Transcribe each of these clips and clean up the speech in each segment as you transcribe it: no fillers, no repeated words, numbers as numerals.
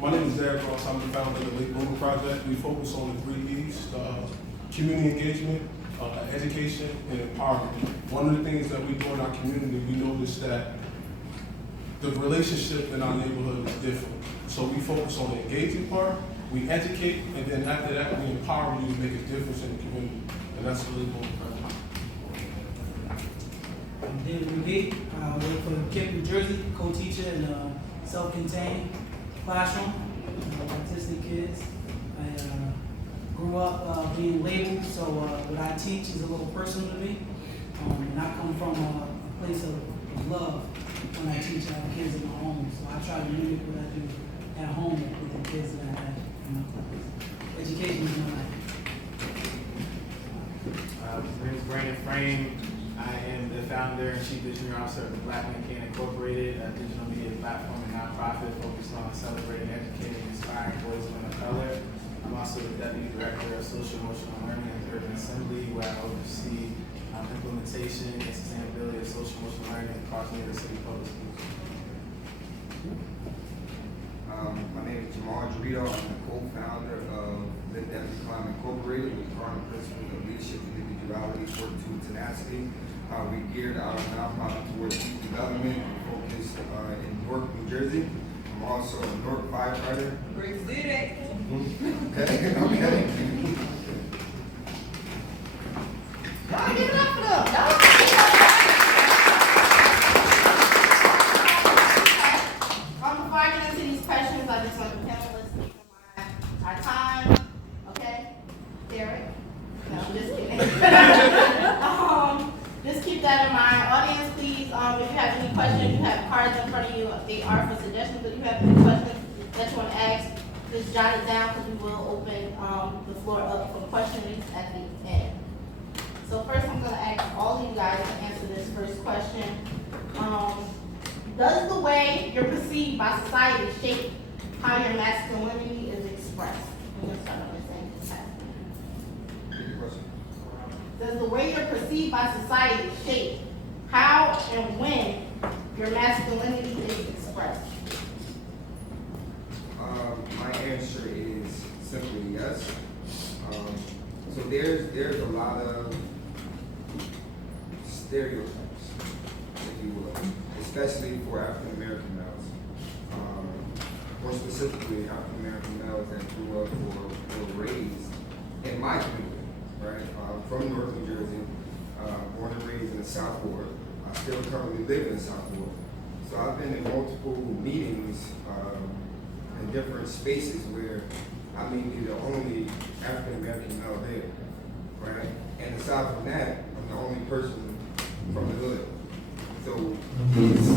My name is Derek Ross. I'm the founder of the Lake Blooming Project. We focus on the 3 E's, community engagement, education, and empowerment. One of the things that we do in our community, we notice that the relationship in our neighborhood is different. So we focus on the engaging part, we educate, and then after that, we empower you to make a difference in the community. And that's the Lake Blooming Project. I'm David McGee. I work for Kip, New Jersey, co-teacher in a self-contained classroom, autistic kids. I grew up being labeled, so what I teach is a little personal to me. And I come from a place of love when I teach kids in my home. So I try to mimic what I do at home with the kids that I have in my class. Education is my life. My name is Brandon Frame. I am the founder and chief visionary officer of the Black Men Can Incorporated, a digital media platform and nonprofit focused on celebrating, educating, and inspiring boys and women of color. I'm also the deputy director of social emotional learning at the Urban Assembly, where I oversee implementation and sustainability of social emotional learning across New York City public schools. My name is Jamal Dorito. I'm the co-founder of Live That Climb Incorporated, with the cardinal principles of leadership, individuality, fortitude, tenacity. We geared our nonprofit towards youth development and focused in Newark, New Jersey. I'm also a Newark firefighter. Great city. Okay, okay. Y'all give it up for them. Before I get into these questions, I just want the panelists for our time. Okay, Derek. No, I'm just kidding. Just keep that in mind. Audience, please, if you have any questions, you have cards in front of you. They are for suggestions, but if you have any questions that you want to ask, just jot it down because we will open the floor up for questions at the end. So first I'm going to ask all of you guys to answer this first question. Does the way you're perceived by society shape how your masculinity is expressed? I'm going to start on this end. Does the way you're perceived by society shape how and when your masculinity is expressed? My answer is simply yes. So there's a lot of stereotypes, if you will, especially for African American males. More specifically, African American males that grew up or were raised in my community, right? From North New Jersey, born and raised in the South Ward. I still currently live in the South Ward. So I've been in multiple meetings in different spaces where I may be the only African American male there, right? And aside from that, I'm the only person from the hood. So these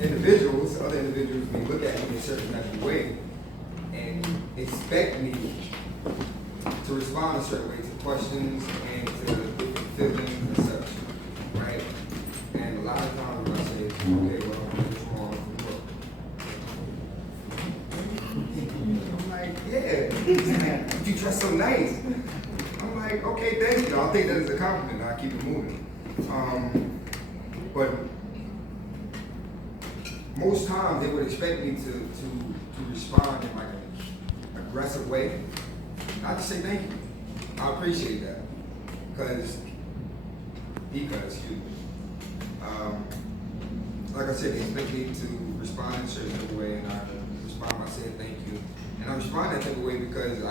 individuals, other individuals, may look at me in a certain type of way and expect me to respond a certain way to questions and to different feelings and such, right? And a lot of times when I say, okay, well, what's wrong with I'm like, yeah, you dress so nice. I'm like, okay, thank you. I'll take that as a compliment. I'll keep it moving. But most times they would expect me to respond in like an aggressive way. I just say thank you. I appreciate that. Because, excuse me. Like I said, they expect me to respond in a certain type of way, and I respond by saying thank you. And I respond that type of way because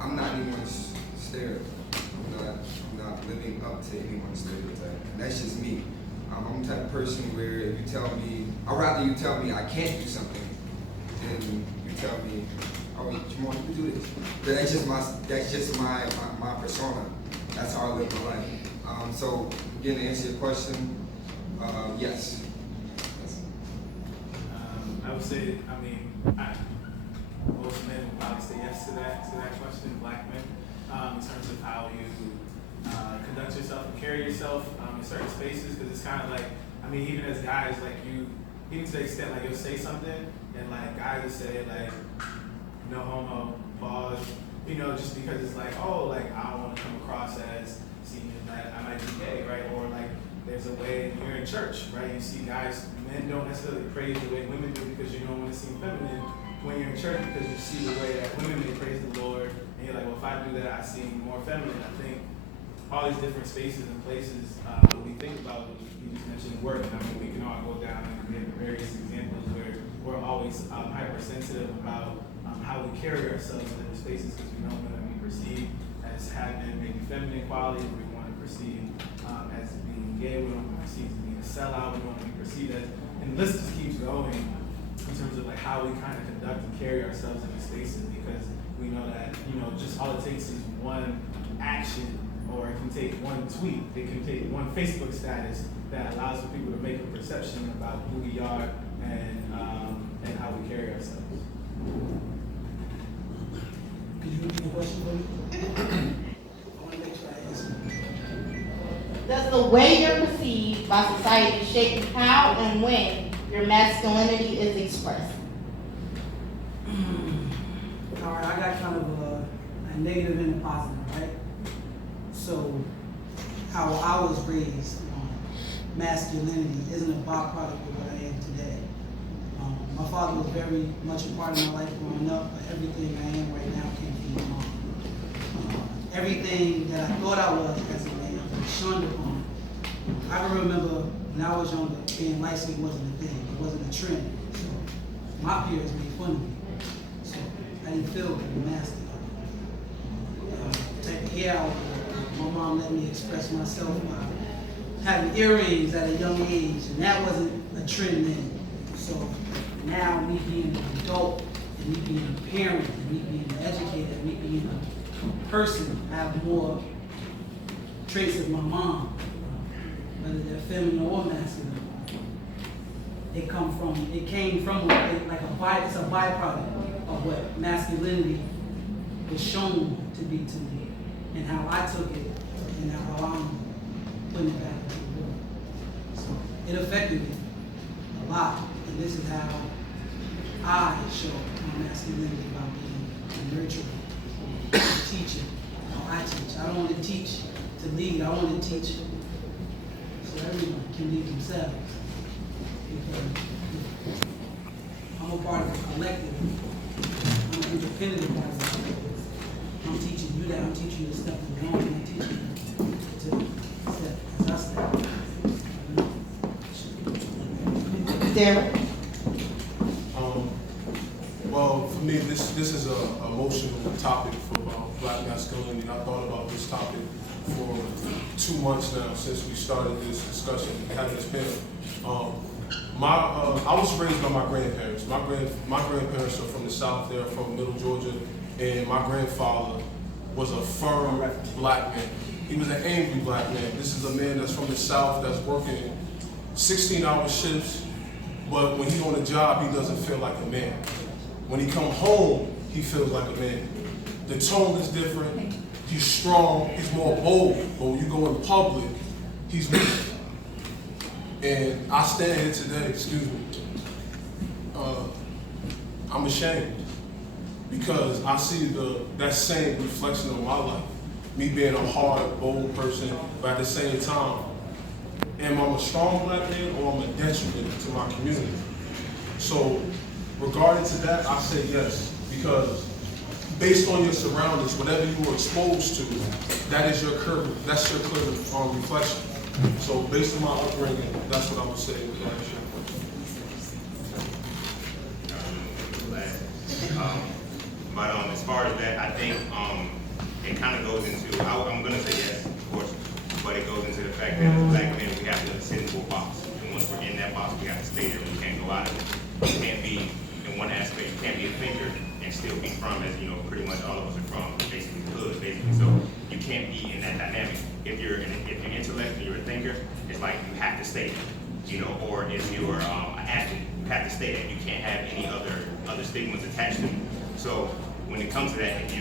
I'm not anyone's stereotype. I'm not living up to anyone's stereotype. And that's just me. I'm the type of person where if you tell me, I'd rather you tell me I can't do something than you tell me, oh, Jamal, you can do this. But that's just my persona. That's how I live my life. So again, to answer your question, yes. I would say, most men would probably say yes to that question, black men, in terms of how you conduct yourself and carry yourself in certain spaces, because it's kind of like, even as guys, like even to the extent, like you'll say something, and like guys will say like, no homo, pause, just because it's like, oh, like I don't want to come across as seeing that I might be gay, right? Or like there's a way you're in church, right? You see guys, men don't necessarily praise the way women do because you don't want to seem feminine when you're in church because you see the way that women may praise the Lord, and you're like, well, if I do that, I seem more feminine. I think all these different spaces and places, when we think about, you just mentioned work, and I mean, we can all go down and give various examples where we're always hypersensitive about how we carry ourselves in different spaces because we know that we perceive as having maybe feminine qualities, we want to perceive as being gay, we don't want to perceive as being a sellout, we don't want to be perceived as, and the list just keeps going in terms of like how we kind of conduct and carry ourselves in these spaces because we know that, just all it takes is one action or it can take one tweet, it can take one Facebook status that allows for people to make a perception about who we are and how we carry ourselves. Could you repeat the question for me? I want to make sure I answer. Does the way you're perceived by society shape how and when your masculinity is expressed? All right, I got kind of a negative and a positive, right? So, how I was raised, masculinity isn't a byproduct of what I am today. My father was very much a part of my life growing up, but everything I am right now came from my mom. Everything that I thought I was as a man was shunned upon. I can remember when I was younger, being light skinned wasn't a thing, it wasn't a trend. So my peers made fun of me. So I didn't feel very masculine. Type of hair I was wearing. My mom let me express myself by having earrings at a young age, and that wasn't a trend then. So now me being an adult, and me being a parent, and me being an educator, and me being a person, I have more traits of my mom, whether they're feminine or masculine. It came from it's a byproduct of what masculinity was shown to be to me, and how I took it, and how I'm putting it back into the world. So it affected me a lot, and this is how I show my masculinity by being a nurturer, a teacher. I teach. I don't want to teach to lead. I want to teach so everyone can lead themselves. Because I'm a part of a collective. I'm an independent part of the collective. I'm teaching you that. I'm teaching you to step along, and I'm teaching you to step as I step. Derek? Well, for me, this is a emotional topic for Black masculinity. I thought about this topic for 2 months now since we started this discussion, having this panel. I was raised by my grandparents. My grandparents are from the South. They're from Middle Georgia, and my grandfather was a firm black man. He was an angry black man. This is a man that's from the South that's working 16-hour shifts, but when he's on the job, he doesn't feel like a man. When he come home, he feels like a man. The tone is different. He's strong. He's more bold. But when you go in public, he's weak. And I stand here today, I'm ashamed because I see that same reflection of my life. Me being a hard, bold person, but at the same time, am I a strong black man or am I a detriment to my community? So, regarding to that, I say yes, because based on your surroundings, whatever you were exposed to, that's your clear reflection. So based on my upbringing, that's what I would say. But as far as that, I think it kind of goes into, I'm going to say yes, of course, but it goes into the fact that as black men, we have to sit in a box. And once we're in that box, we have to stay there. We can't go out of it. You can't be, in one aspect, you can't be a thinker and still be from, as pretty much all of us are from, basically the hood, basically. So you can't be in that dynamic. If you're intellect and you're a thinker, it's like you have to stay there, or if you're an athlete, you have to stay there. You can't have any other stigmas attached to you. So when it comes to that, if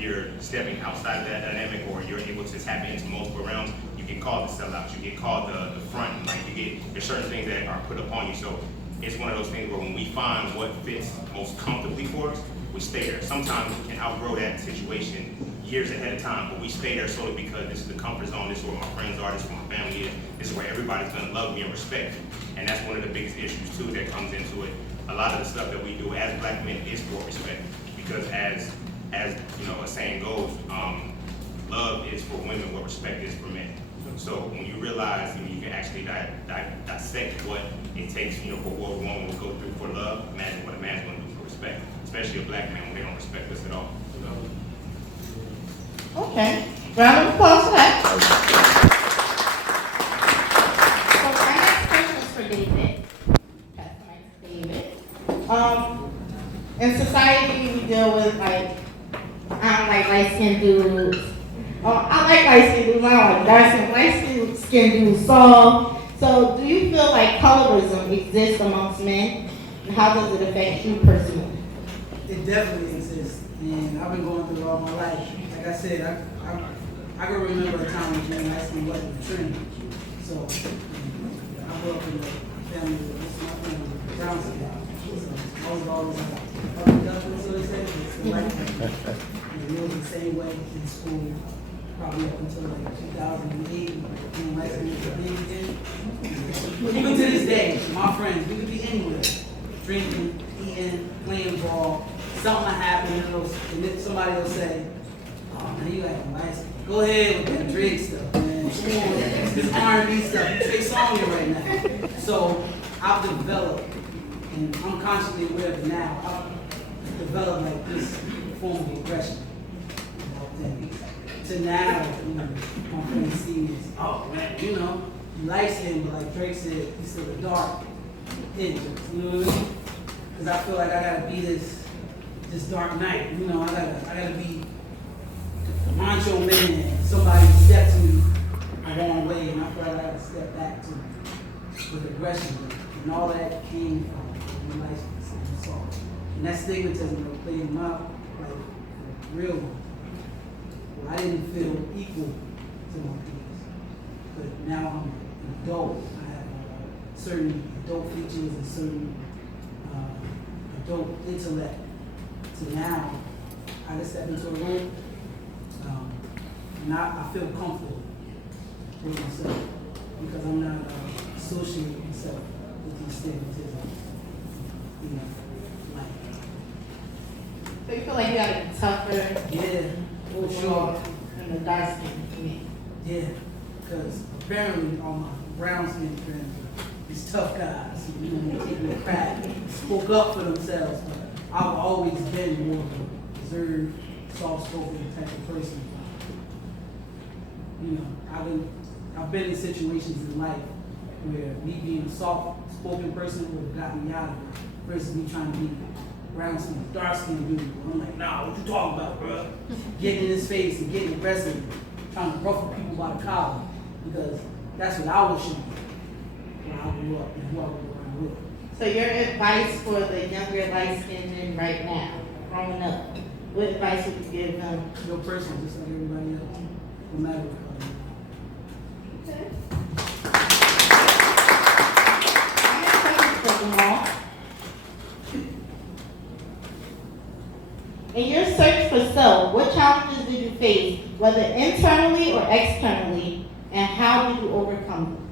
you're stepping outside of that dynamic, or you're able to tap into multiple realms, you get called the sellout, you get called the front, like there's certain things that are put upon you. So it's one of those things where when we find what fits most comfortably for us, we stay there. Sometimes we can outgrow that situation years ahead of time, but we stay there solely because this is the comfort zone, this is where my friends are, this is where my family is, this is where everybody's gonna love me and respect me. And that's one of the biggest issues too that comes into it. A lot of the stuff that we do as black men is for respect. Because as you know, a saying goes, love is for women what respect is for men. So when you realize, you know, you can actually dissect what it takes, you know, for what a woman will go through for love, imagine what a man's gonna do for respect. Especially a black man when they don't respect us at all. Okay, round of applause for that. So our next question is for David. Pass the mic to David. In society, we deal with like, I don't like light-skinned dudes. I like light-skinned dudes, I don't like dark-skinned. Light-skinned dudes soft. So do you feel like colorism exists amongst men? And how does it affect you personally? It definitely exists, and I've been going through it all my life. Like I said, I can remember a time when being light-skinned wasn't a trend. So I grew up in a family with my family with brown skin. So I was always like, so to say, it's like that. And it was the same way in school, probably up until like 2008, when light skin was a thing again. Even to this day, my friends, we could be anywhere, drinking, eating, playing ball. Something will happen, and then somebody will say, "Oh man, you acting nice. Go ahead with that Drake stuff, man. Come on, this R&B stuff. Trey Songz right now." So I've developed, and I'm consciously aware of it now. I've developed like this form of aggression. And to now, you know, my friends see me as, "Oh man, you know, you light skinned, but like Drake said, he's still a dark hint." You know what I mean? Because I feel like I gotta be this dark knight, you know, I gotta be the macho man. Somebody stepped to me the wrong way, and I feel like I gotta step back to with aggression, and all that came from life and assault. And that stigmatism that played in my life, like real one. Well, I didn't feel equal to my peers, but now I'm an adult. I have certain adult features and certain adult intellect. So now, I just step into a room, and I feel comfortable with myself because I'm not associating myself with these stigmatism. You know, like. So you feel like you gotta be tougher? Yeah, for sure. And the dark skin for me. Yeah, because apparently all my brown skin friends are these tough guys who, you know, take me a crack, spoke up for themselves, but I've always been more of a reserved, soft-spoken type of person. You know, I've been in situations in life where me being a soft-spoken person would have gotten me out of it, versus me trying to be brown-skinned, dark-skinned dude. I'm like, nah, what you talking about, bro? Getting in his face and getting aggressive, trying to ruffle people by the collar, because that's what I was shooting when I grew up and who I was around with. So your advice for the younger light-skinned men right now, growing up, what advice would you give them? Your person, just like everybody else, no matter what color. Okay. I have a question for you all. In your search for self, what challenges did you face, whether internally or externally, and how did you overcome them?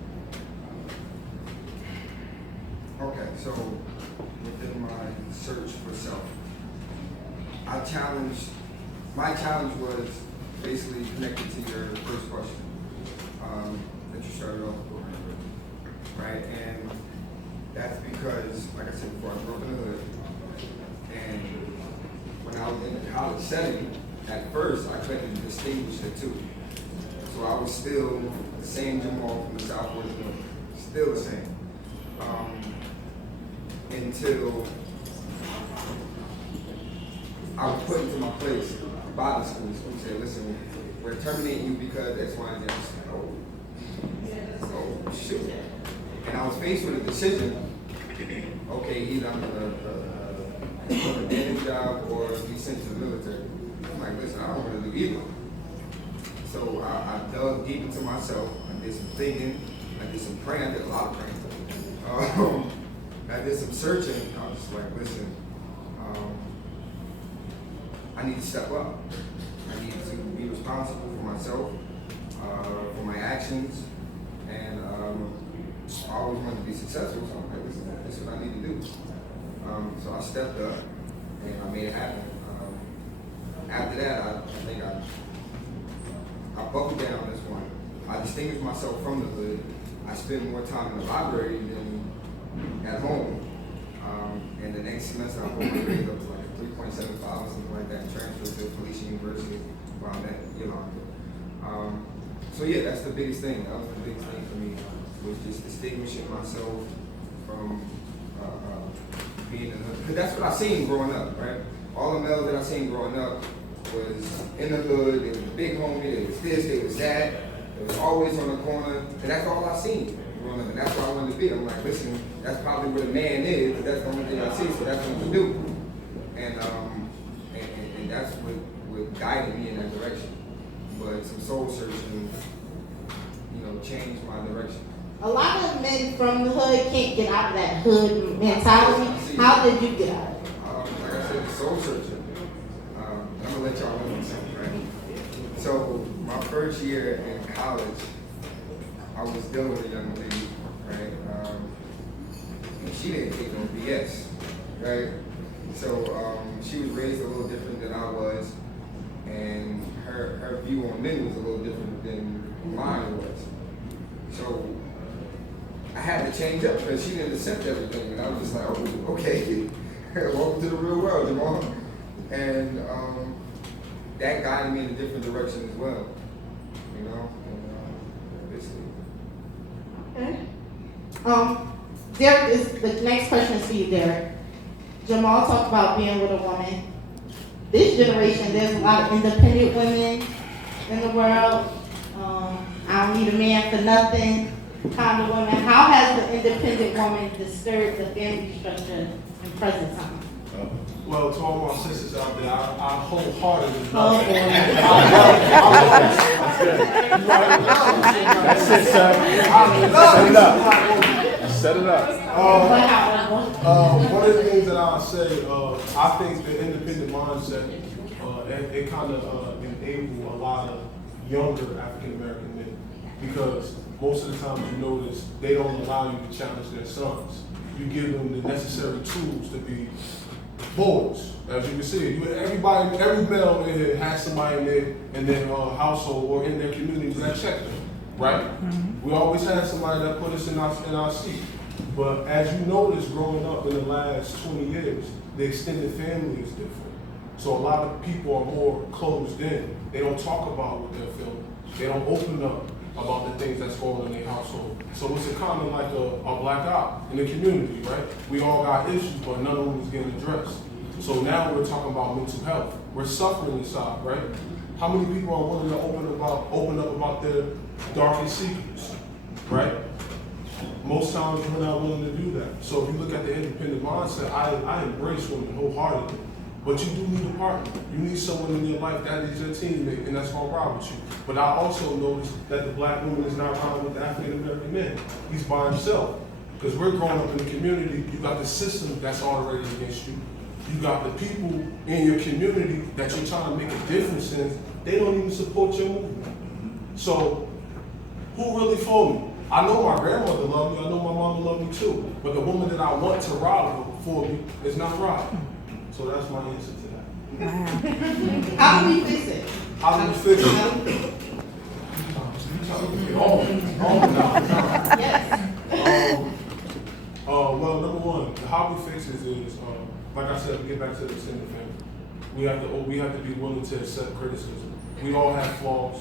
Okay, so within my search for self, my challenge was basically connected to your first question that you started off with, right? And that's because, like I said before, I grew up in the hood, and when I was in a college setting, at first I couldn't distinguish the two. So I was still the same Jamal from the Southwest North, still the same. Until I was put into my place by the school. The school said, listen, we're terminating you because X, Y, and Z. I said, oh, shoot. And I was faced with a decision, okay, either I'm going to get a job or be sent to the military. I'm like, listen, I don't want to do either. So I dug deep into myself. I did some thinking. I did some praying. I did a lot of praying. I did some searching. I was just like, listen, I need to step up. I need to be responsible for myself, for my actions, and I always wanted to be successful, so I'm like, listen, this is what I need to do. So I stepped up and I made it happen. After that, I think I buckled down this one. I distinguished myself from the hood. I spent more time in the library than at home. And the next semester, I put my grades up to like a 3.75 or something like that, and transferred to Felicia University where I'm at, Yolanda. So yeah, that's the biggest thing. That was the biggest thing for me, was just distinguishing myself from being in the hood. Because that's what I seen growing up, right? All the males that I seen growing up was in the hood, they was a big homie, they was this, they was that. It was always on the corner, and that's all I seen growing up, and that's what I wanted to be. I'm like, listen, that's probably where the man is, but that's the only thing I see, so that's what I'm gonna do. And that's what guided me in that direction. But some soul searching, changed my direction. A lot of men from the hood can't get out of that hood mentality. How did you get out of it? Like I said, soul searching. I'm gonna let y'all know something, right? So my first year in college, I was dealing with a young lady, right? And she didn't take no BS, right? So she was raised a little different than I was, and her view on men was a little different than mine was. So I had to change up because she didn't accept everything, and I was just like, oh, okay, welcome to the real world, Jamal. And that guided me in a different direction as well, basically. Okay. Derek, the next question is for you, Derek. Jamal talked about being with a woman. This generation, there's a lot of independent women in the world. I don't need a man for nothing kind of woman. How has the independent woman disturbed the family structure in present time? Well, to all my sisters out there, I wholeheartedly Oh, That's it, sir. Set it up. Set it up. One of the things that I'll say, I think the independent mindset, it kind of enables a lot of younger African American men, because most of the time you notice they don't allow you to challenge their sons. You give them the necessary tools to be boys. As you can see, every male in here has somebody in their household or in their community that check them, right? Mm-hmm. We always had somebody that put us in our seat. But as you notice, growing up in the last 20 years, the extended family is different. So a lot of people are more closed in. They don't talk about what they're feeling. They don't open up about the things that's going on in their household. So it's a kind of like a black eye in the community, right? We all got issues, but none of them is getting addressed. So now we're talking about mental health. We're suffering inside, right? How many people are willing to open up about their darkest secrets, right? Most times we're not willing to do that. So if you look at the independent mindset, I embrace women wholeheartedly. But you do need a partner. You need someone in your life that is your teammate, and that's gonna ride with you. But I also noticed that the black woman is not riding with the African American man. He's by himself. Because we're growing up in the community, you got the system that's already against you. You got the people in your community that you're trying to make a difference in. They don't even support your movement. So who really for me? I know my grandmother loved me. I know my mama loved me too. But the woman that I want to ride for me is not riding. So that's my answer to that. How do we fix it? How do we fix it? Yes. Well, number one, how we fix it is, like I said, we get back to the extended family. We have to be willing to accept criticism. We all have flaws.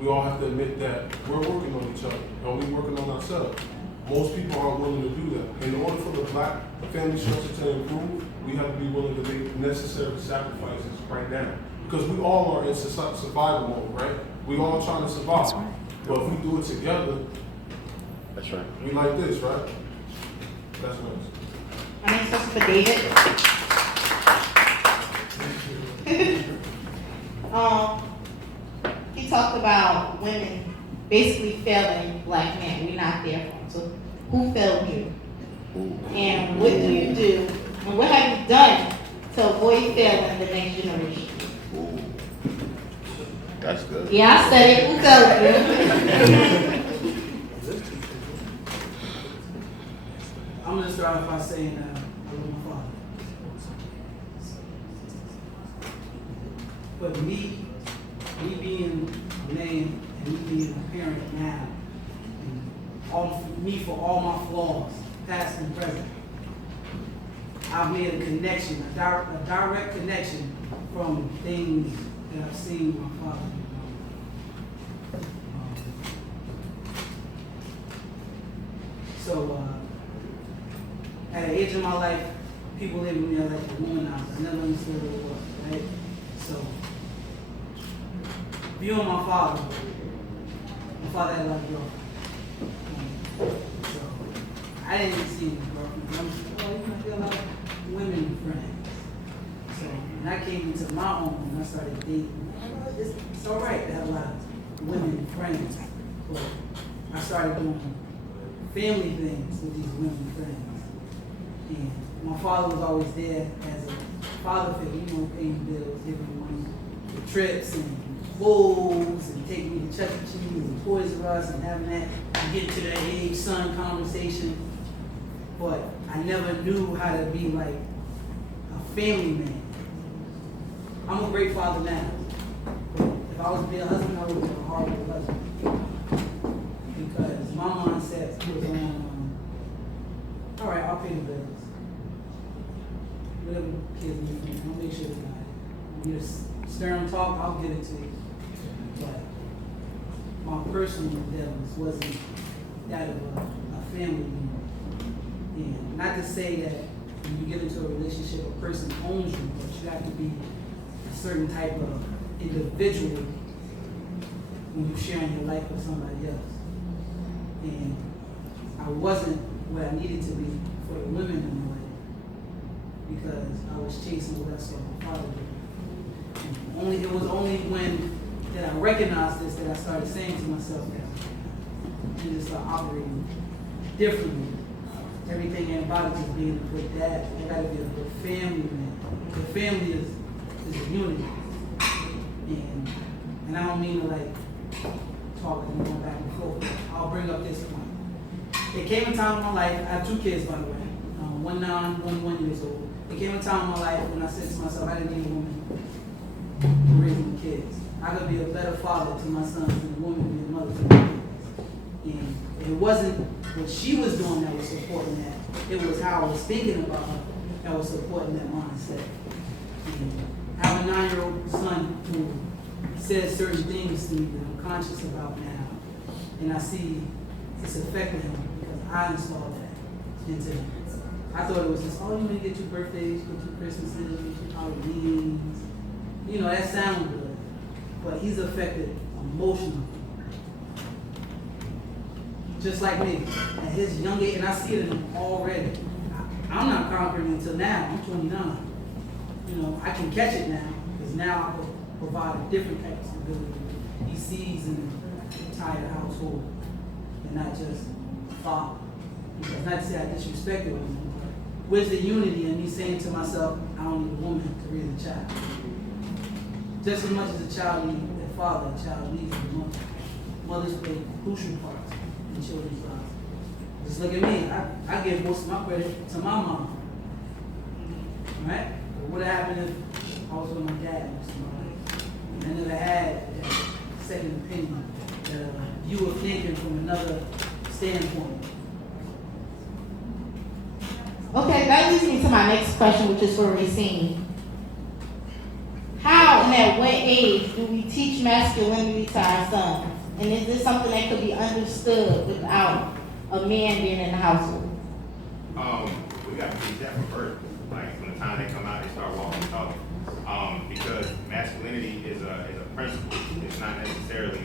We all have to admit that we're working on each other and we're working on ourselves. Most people aren't willing to do that. In order for the black family structure to improve, we have to be willing to make necessary sacrifices right now. Because we all are in survival mode, right? We all trying to survive. Right. But if we do it together, that's right. We like this, right? That's what it is. My next question for David. He talked about women basically failing black men. We're not there for them. So who failed you? And what do you do? And what have you done to avoid failing the next generation? That's good. Yeah, I said it. Who failed you? I'm gonna start off by saying I love my father. But me being a man and me being a parent now, and me for all my flaws, past and present, I've made a connection, a direct connection from things that I've seen my father do. So, at an age in my life, people labeled me as like a womanizer. I never understood what it was, right? So, viewing my father had a lot of girlfriends. So, I didn't see any girlfriends. I'm just like, oh, you know, I feel a lot of women friends. So, when I came into my own and I started dating, it's all right to have a lot of women friends. But I started doing family things with these women friends. And my father was always there as a father figure, you know, paying bills, giving me money for trips and bowls and taking me to Chuck E. Cheese and Toys R Us and having that get to that age son conversation. But I never knew how to be like a family man. I'm a great father now. But if I was to be a husband, I would be a horrible husband. Because my mindset was on, all right, I'll pay the bills. Whatever kids need from me, I'll make sure they got it. When you stern talk, I'll give it to you. But my personal endeavors wasn't that of a family unit. And not to say that when you get into a relationship, a person owns you, but you have to be a certain type of individual when you're sharing your life with somebody else. And I wasn't what I needed to be for the women in my life because I was chasing what I saw my father do. And it was only when that I recognized this that I started saying to myself that and just start operating differently. Everything ain't about it just being a good dad. I gotta be a good family man. The family is a unity. And I don't mean to like talk and going back and forth. I'll bring up this point. There came a time in my life, I have 2 kids by the way, 1 9, 1 years old. There came a time in my life when I said to myself, I didn't need a woman to raise my kids. I could be a better father to my sons than a woman to be a mother to my kids. And it wasn't what she was doing that was supporting that. It was how I was thinking about her that was supporting that mindset. And I have a 9-year-old son who says certain things to me that I'm conscious about now. And I see it's affecting him because I installed that into him. I thought it was just, oh, you know, you get 2 birthdays, you get 2 Christmases, you get 2 Halloweens. You know, that sounds good. But he's affected emotionally. Just like me. At his young age, and I see it in him already. I'm not conquering until now. I'm 29. You know, I can catch it now because now I will provide a different type of stability. He sees in an entire household and not just a father. Because not to say I disrespect it with him, but where's the unity in me saying to myself, I don't need a woman to raise a child? Just as much as a child needs a father, a child needs a mother. Mothers play crucial parts in children's lives. Just look at me. I give most of my credit to my mom. Right? But what happened if I was with my dad most of my life? I never had that second opinion, that view of thinking from another standpoint. Okay, that leads me to my next question, which is for Racine. How and at what age do we teach masculinity to our sons? And is this something that could be understood without a man being in the household? We got to teach that from birth. Like from the time they come out, they start walking and talking. Because masculinity is a principle. It's not necessarily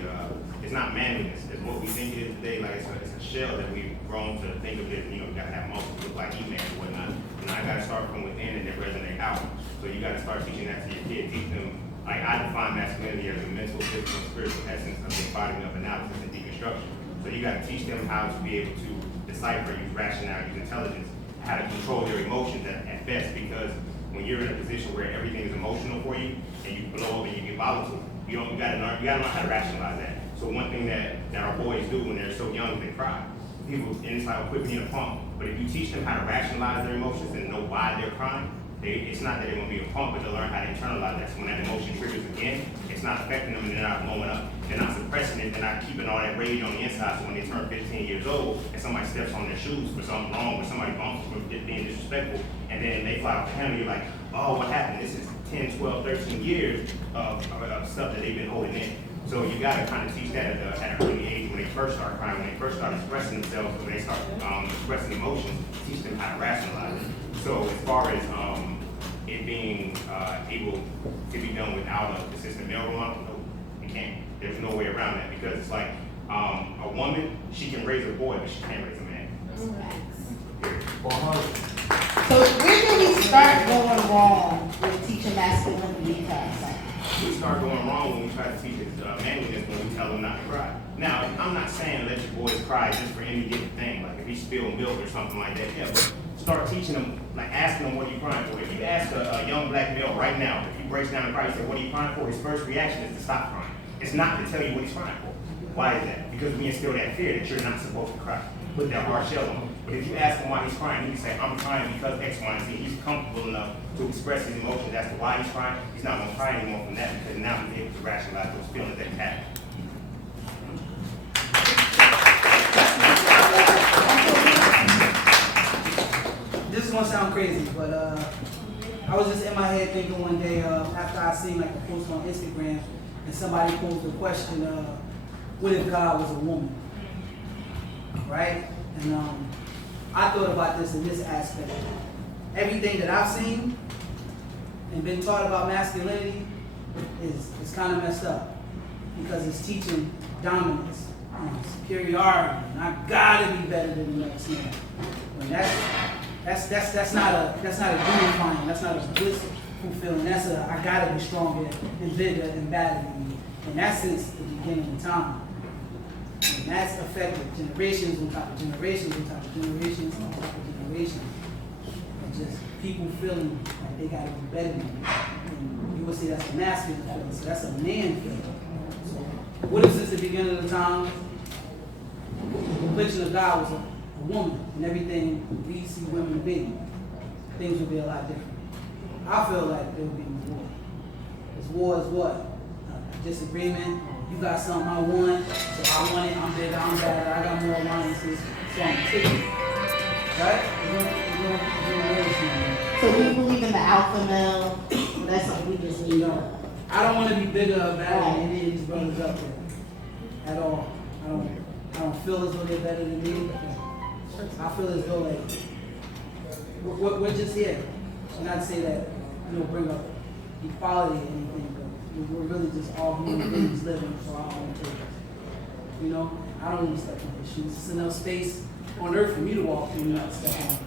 it's not manliness. It's what we think it is today. Like it's a shell that we've grown to think of it. You know, you gotta have muscles, look like He-Man and whatnot. And I gotta start from within and then resonate out. So you gotta start teaching that to your kids. Teach them. Like I define masculinity as a mental, physical, and spiritual essence of the embodiment of analysis and deconstruction. So you gotta teach them how to be able to decipher, use rationale, use intelligence, how to control their emotions at best. Because when you're in a position where everything is emotional for you and you blow up and you get volatile, you gotta learn how to rationalize that. So one thing that our boys do when they're so young, they cry. People, and it's like, quit being a punk. But if you teach them how to rationalize their emotions and know why they're crying, It's not that they want to be a punk, but to learn how to internalize that. So when that emotion triggers again, it's not affecting them and they're not blowing up. They're not suppressing it, they're not keeping all that rage on the inside. So when they turn 15 years old and somebody steps on their shoes for something wrong, or somebody bumps them for being disrespectful, and then they fly off the handle, you're like, oh, what happened? This is 10, 12, 13 years of stuff that they've been holding in. So you gotta kind of teach that at an early age when they first start crying, when they first start expressing themselves, when they start expressing emotions, teach them how to rationalize it. So as far as it being able to be done without a consistent male role model, no, it can't. There's no way around that because it's like a woman, she can raise a boy, but she can't raise a man. So where do we start going wrong with teaching masculinity class? We start going wrong when we try to teach manliness when we tell them not to cry. Now, I'm not saying let your boys cry just for any given thing, like if he spilled milk or something like that, yeah, but start teaching them, like asking them what are you crying for. If you ask a young black male right now, if he breaks down and cries, you say, what are you crying for? His first reaction is to stop crying. It's not to tell you what he's crying for. Why is that? Because we instill that fear that you're not supposed to cry. Put that hard shell on him. But if you ask him why he's crying, he can say, I'm crying because X, Y, and Z. He's comfortable enough to express his emotions as to why he's crying. He's not going to cry anymore from that because now he's able to rationalize those feelings that he has. This is gonna sound crazy, but I was just in my head thinking one day after I seen like a post on Instagram and somebody posed the question, what if God was a woman? Right? And I thought about this in this aspect. Everything that I've seen and been taught about masculinity is kind of messed up because it's teaching dominance, superiority, and I gotta be better than the next man. And that's not a unifying, that's not a blissful feeling. That's a I gotta be stronger and bigger and better than you. And that's since the beginning of time. And that's affected generations on top of generations on top of generations on top of generations. And just people feeling like they gotta be better than you. And you would say that's a masculine feeling, so that's a man feeling. So what if since the beginning of the time, the depiction of God was a woman and everything we see women to be, things would be a lot different. I feel like there would be war. Because war is what? Disagreement. You got something I want, so I want it, I'm bigger, I'm better, I got more alliances, so I'm taking it. Right? So do you believe in the alpha male? That's something we just need. I don't want to be bigger or better than any of these brothers up there. At all. I don't feel as though they're better than me. I feel as though like we're just here. Not to say that bring up equality or anything, but we're really just all human beings living for our own purpose. I don't want to step on their shoes. It's enough space on earth for me to walk through, not step on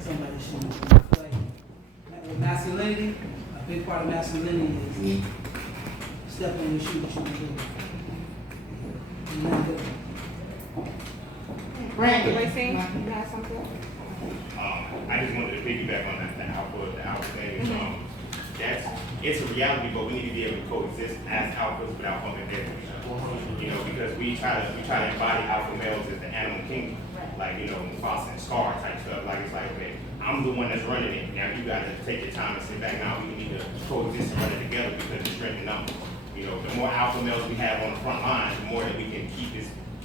somebody's shoes. I feel like with masculinity, a big part of masculinity is step on your shoes. Brandon, you have something? I just wanted to piggyback on that, the alpha thing. It's a reality, but we need to be able to coexist as alphas without bumping heads with each other. Because we try to embody alpha males as the animal kingdom, like Mufasa and Scar type stuff. Like it's like, okay, I'm the one that's running it. Now you got to take your time and sit back. Now we need to coexist and run it together because it's strength in numbers. The more alpha males we have on the front line, the more that we can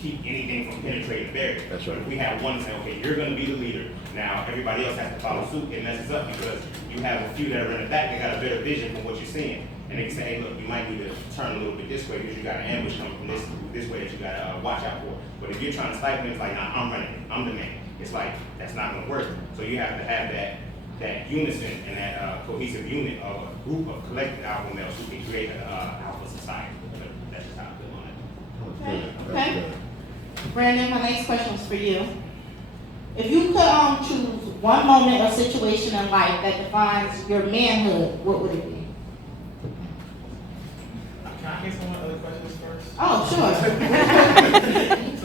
keep anything from penetrating the barrier. That's right. If we have one say, okay, you're going to be the leader. Now everybody else has to follow suit. It messes up because you have a few that are in the back that got a better vision from what you're seeing. And they can say, hey, look, you might need to turn a little bit this way because you got an ambush coming from this way that you got to watch out for. But if you're trying to stifle it, it's like, nah, I'm running it. I'm the man. It's like, that's not going to work. So you have to have that unison and that cohesive unit of a group of collective alpha males who can create an alpha society. That's just how I feel on it. Okay. Brandon, my next question is for you. If you could choose one moment or situation in life that defines your manhood, what would it be? Can I answer one other questions first? Oh, sure. So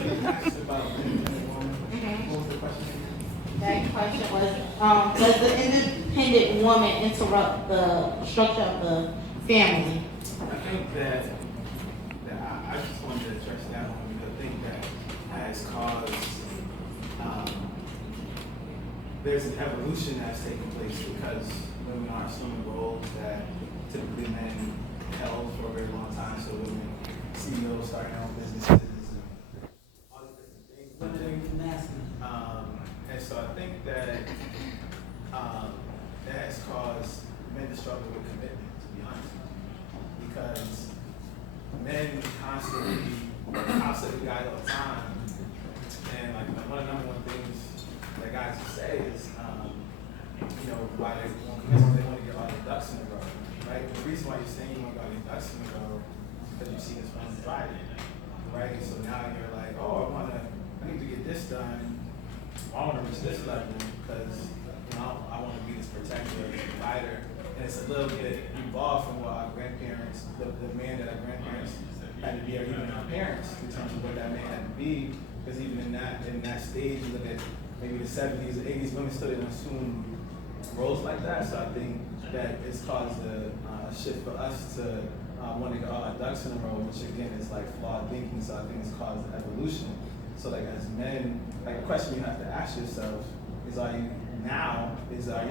you asked about what was the question? That question was, does the independent woman interrupt the structure of the family? I think that I just wanted to address that one because I think that has caused there's an evolution that's taking place because women are assuming roles that typically men held for a very long time. So women, CEOs, starting their own businesses, and all these different things. Women are masculine. And so I think that that has caused men to struggle with commitment, to be honest, because men constantly guide all the time, and like one of the number one things that guys will say is, why they won't commit, they want to get all the ducks in a row, right? The reason why you're saying you want to get all these ducks in a row is because you see this one Friday, right? So now you're like, oh, I need to get this done. I want to reach this level because I want to be this protector, this provider, and it's a little bit evolved from what our grandparents, the man that our grandparents had to be, or even our parents, in terms of what that man had to be. Because even in that stage, you look at maybe the 70s, the 80s, women still didn't assume roles like that. So I think that it's caused a shift for us to want to get all our ducks in a row, which again is like flawed thinking. So I think it's caused evolution. So like as men, like a question you have to ask yourself is, are you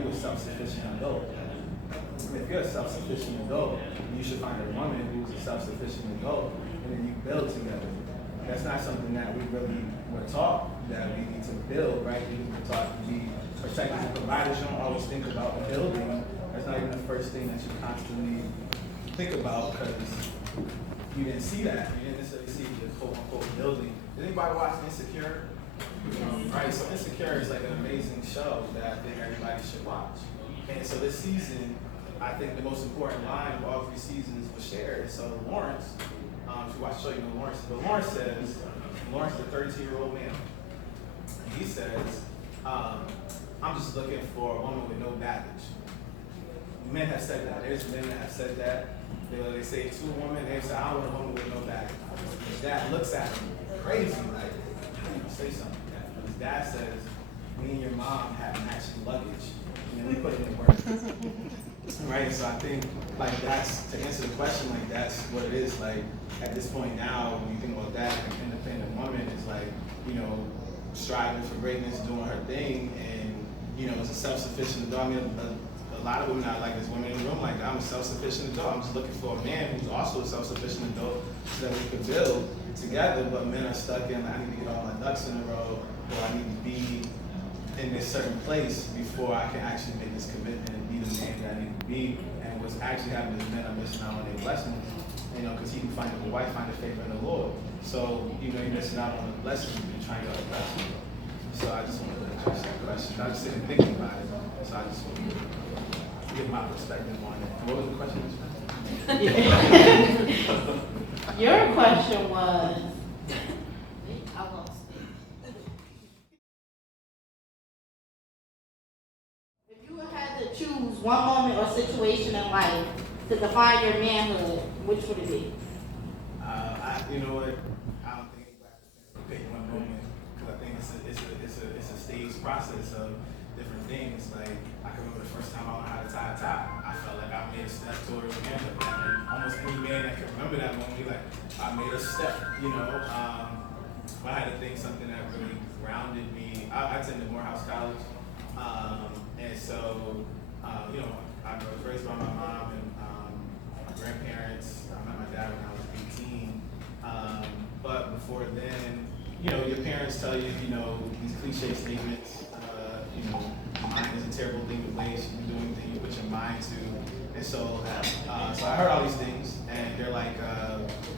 a self-sufficient adult? If you're a self-sufficient adult, you should find a woman who's a self-sufficient adult, and then you build together. That's not something that we really were taught that we need to build, right? We were taught to be protectors and providers. You don't always think about building. That's not even the first thing that you constantly think about because you didn't see that. You didn't necessarily see the quote-unquote building. Did anybody watch Insecure? Right, so Insecure is like an amazing show that I think everybody should watch. And so this season, I think the most important line of all 3 seasons was shared. So Lawrence, if you watch the show, you know Lawrence. But Lawrence says, Lawrence is a 32-year-old man. And he says, I'm just looking for a woman with no baggage. Men have said that. There's men that have said that. They say to a woman, they say, I want a woman with no baggage. His dad looks at him crazy, like, how do you say something like that? But his dad says, me and your mom have matching luggage. And then we put it in work. Right? So I think, like, that's, to answer the question, like, that's what it is. Like, at this point now, when you think about that, an independent woman is like, striving for greatness, doing her thing, and, is a self-sufficient adult. I mean, a lot of women are like, there's women in the room, like, I'm a self-sufficient adult. I'm just looking for a man who's also a self-sufficient adult so that we could build together. But men are stuck in, I need to get all my ducks in a row, or I need to be in this certain place before I can actually make this commitment and be the man that I need to be. And what's actually happening is men are missing out on their blessings, because he can find a wife, find a favor in the Lord. So, you're missing out on the blessings if you're trying to get a blessing. So I just wanted to address that question. I was sitting thinking about it, so I just wanted to give my perspective on it. What was the question? Your question was, I lost it. If you had to choose one moment or situation in life to define your manhood, which would it be? You know what? I don't think anybody can pick one moment because I think it's a staged process of different things. Like I can remember the first time I learned how to tie a tie. I felt like I made a step towards the manhood. And almost any man that can remember that moment, like I made a step. But I had to think something that really grounded me. I attended Morehouse College, and so I was raised by my mom and my grandparents. I met my dad when I was 18. But before then, your parents tell you, these cliche statements, mind is a terrible thing to waste. You can do anything you put your mind to. And so I heard all these things, and they're like,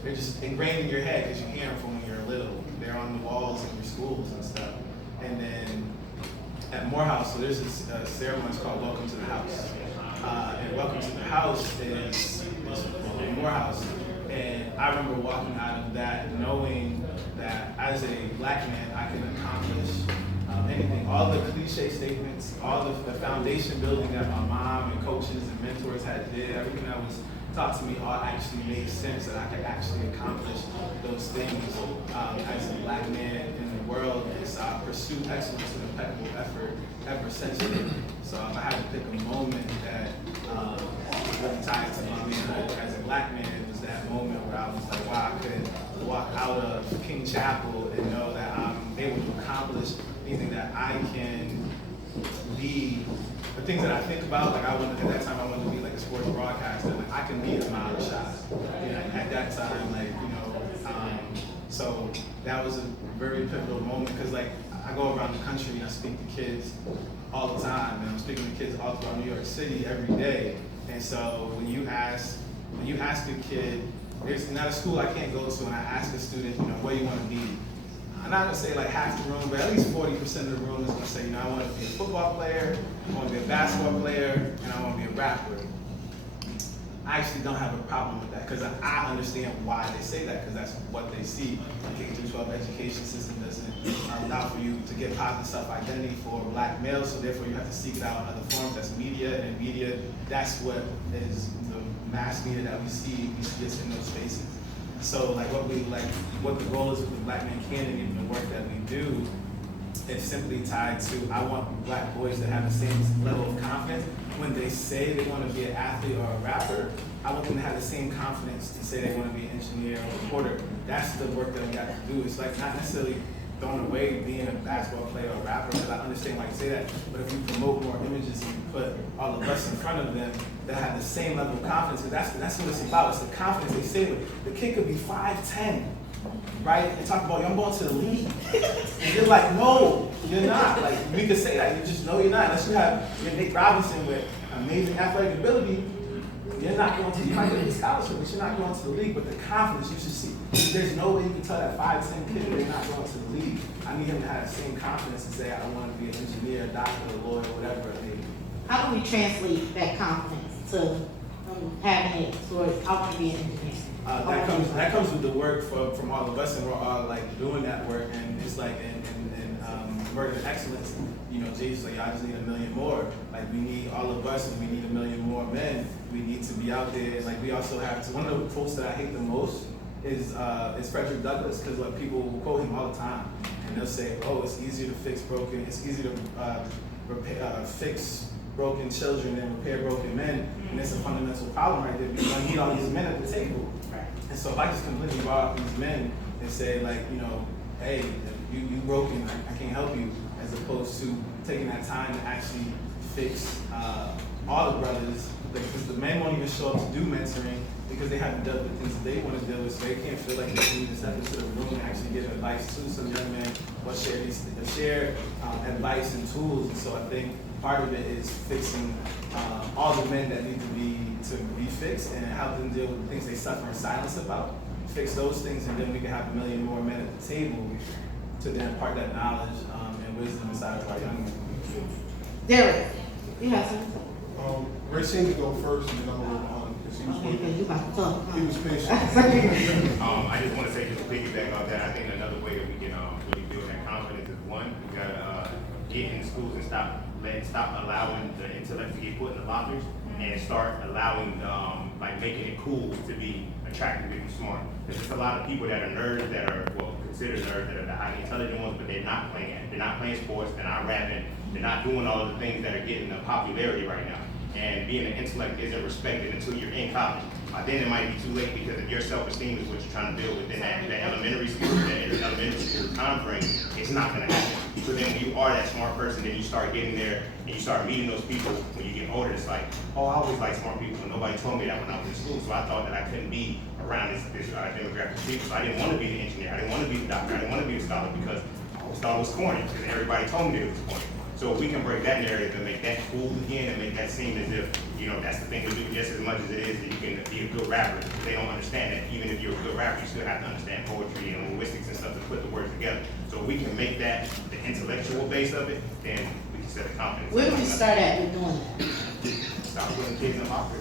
they're just ingrained in your head because you hear them from when you're little. They're on the walls in your schools and stuff. And then at Morehouse, so there's this ceremony called Welcome to the House. And Welcome to the House is Morehouse. And I remember walking out of that knowing that as a black man, I can accomplish anything. All the cliche statements, all the foundation building that my mom and coaches and mentors had did, everything that was taught to me all actually made sense that I could actually accomplish those things as a black man in the world. And so I pursued excellence and impeccable effort ever since then. So if I had to pick a moment that really tied to my manhood as a black man, it was that moment where I was like, wow, I could walk out of King Chapel and know that I'm able to accomplish anything that I can be the things that I think about, like I wanted at that time, I wanted to be like a sports broadcaster. Like I can be a mile shot. You know, at that time, like so that was a very pivotal moment because like I go around the country and I speak to kids all the time, and I'm speaking to kids all throughout New York City every day. And so when you ask a kid, there's not a school I can't go to, and I ask a student, you know, what do you want to be? I'm not gonna say like half the room, but at least 40% of the room is gonna say, you know, I want to be a football player, I want to be a basketball player, and I want to be a rapper. I actually don't have a problem with that because I understand why they say that because that's what they see. The K-12 education system doesn't allow for you to get positive self-identity for black males, so therefore you have to seek it out in other forms. That's media, and media, that's what is the mass media that we see this in those spaces. So like what the goal is with the Black Man Candidate and the work that we do, it's simply tied to, I want black boys to have the same level of confidence when they say they want to be an athlete or a rapper. I want them to have the same confidence to say they want to be an engineer or a reporter. That's the work that we got to do. It's like not necessarily throwing away being a basketball player or a rapper, because I understand why you say that, but if you promote more images and you put all of us in front of them that have the same level of confidence, because that's what it's about. It's the confidence they say with. The kid could be 5'10", right? And talk about, I'm going to the league. And you're like, no, you're not. Like, we could say that, you just know you're not. Unless you have your Nick Robinson with amazing athletic ability, you're not going to, you might get a scholarship, but you're not going to the league. But the confidence you should see, there's no way you can tell that 5'10" kid they're not going to the league. I need him to have the same confidence to say, I want to be an engineer, a doctor, a lawyer, whatever it may be. How do we translate that confidence to having it towards, I want to be an engineer? That comes with the work from all of us, and we're all like doing that work, and it's like in work of excellence. You know, Jay's like, I just need 1 million more. Like we need all of us, and we need 1 million more men. We need to be out there. And like we also have to. One of the quotes that I hate the most is Frederick Douglass, because like people will quote him all the time, and they'll say, "Oh, it's easier to fix broken. It's easier to fix broken children than repair broken men." And it's a fundamental problem right there, because I need all these men at the table. And so if I just completely bar up these men and say like, you know, hey, you broken, I can't help you, as opposed to taking that time to actually fix all the brothers, because the men won't even show up to do mentoring because they haven't dealt with things that they want to deal with, so they can't feel like they need to step into the room and actually give advice to some young men or share advice and tools. And so I think part of it is fixing all the men that need to be fixed and help them deal with the things they suffer in silence about. Fix those things, and then we can have 1 million more men at the table to then impart that knowledge and wisdom inside of our young men. Derek, you have something? Racine to go first, and then I'm gonna move on because he was Okay, waiting. you about to talk. He was patient. I just want to say, just to piggyback off that, I think another way that we can really build that confidence is, one, we gotta get in the schools and stop allowing the intellect to get put in the lockers, and start allowing like making it cool to be attractive if you're smart. There's just a lot of people that are nerds, that are considered nerds, that are the highly intelligent ones, but they're not playing sports, they're not rapping, they're not doing all of the things that are getting the popularity right now. And being an intellect isn't respected until you're in college. Then it might be too late, because if your self-esteem is what you're trying to build within that elementary school time frame, it's not going to happen. So then when you are that smart person, then you start getting there and you start meeting those people when you get older. It's like, oh, I always liked smart people, and nobody told me that when I was in school, so I thought that I couldn't be around this demographic of people. So I didn't want to be the engineer, I didn't want to be the doctor, I didn't want to be the scholar, because I always thought it was corny, because everybody told me that it was corny. So if we can break that narrative and make that cool again, and make that seem as if, you know, that's the thing to do just as much as it is that you can be a good rapper. They don't understand that even if you're a good rapper, you still have to understand poetry and linguistics and stuff to put the words together. So if we can make that the intellectual base of it, then we can set the confidence. Where would you start at with doing that? Stop putting kids in opera,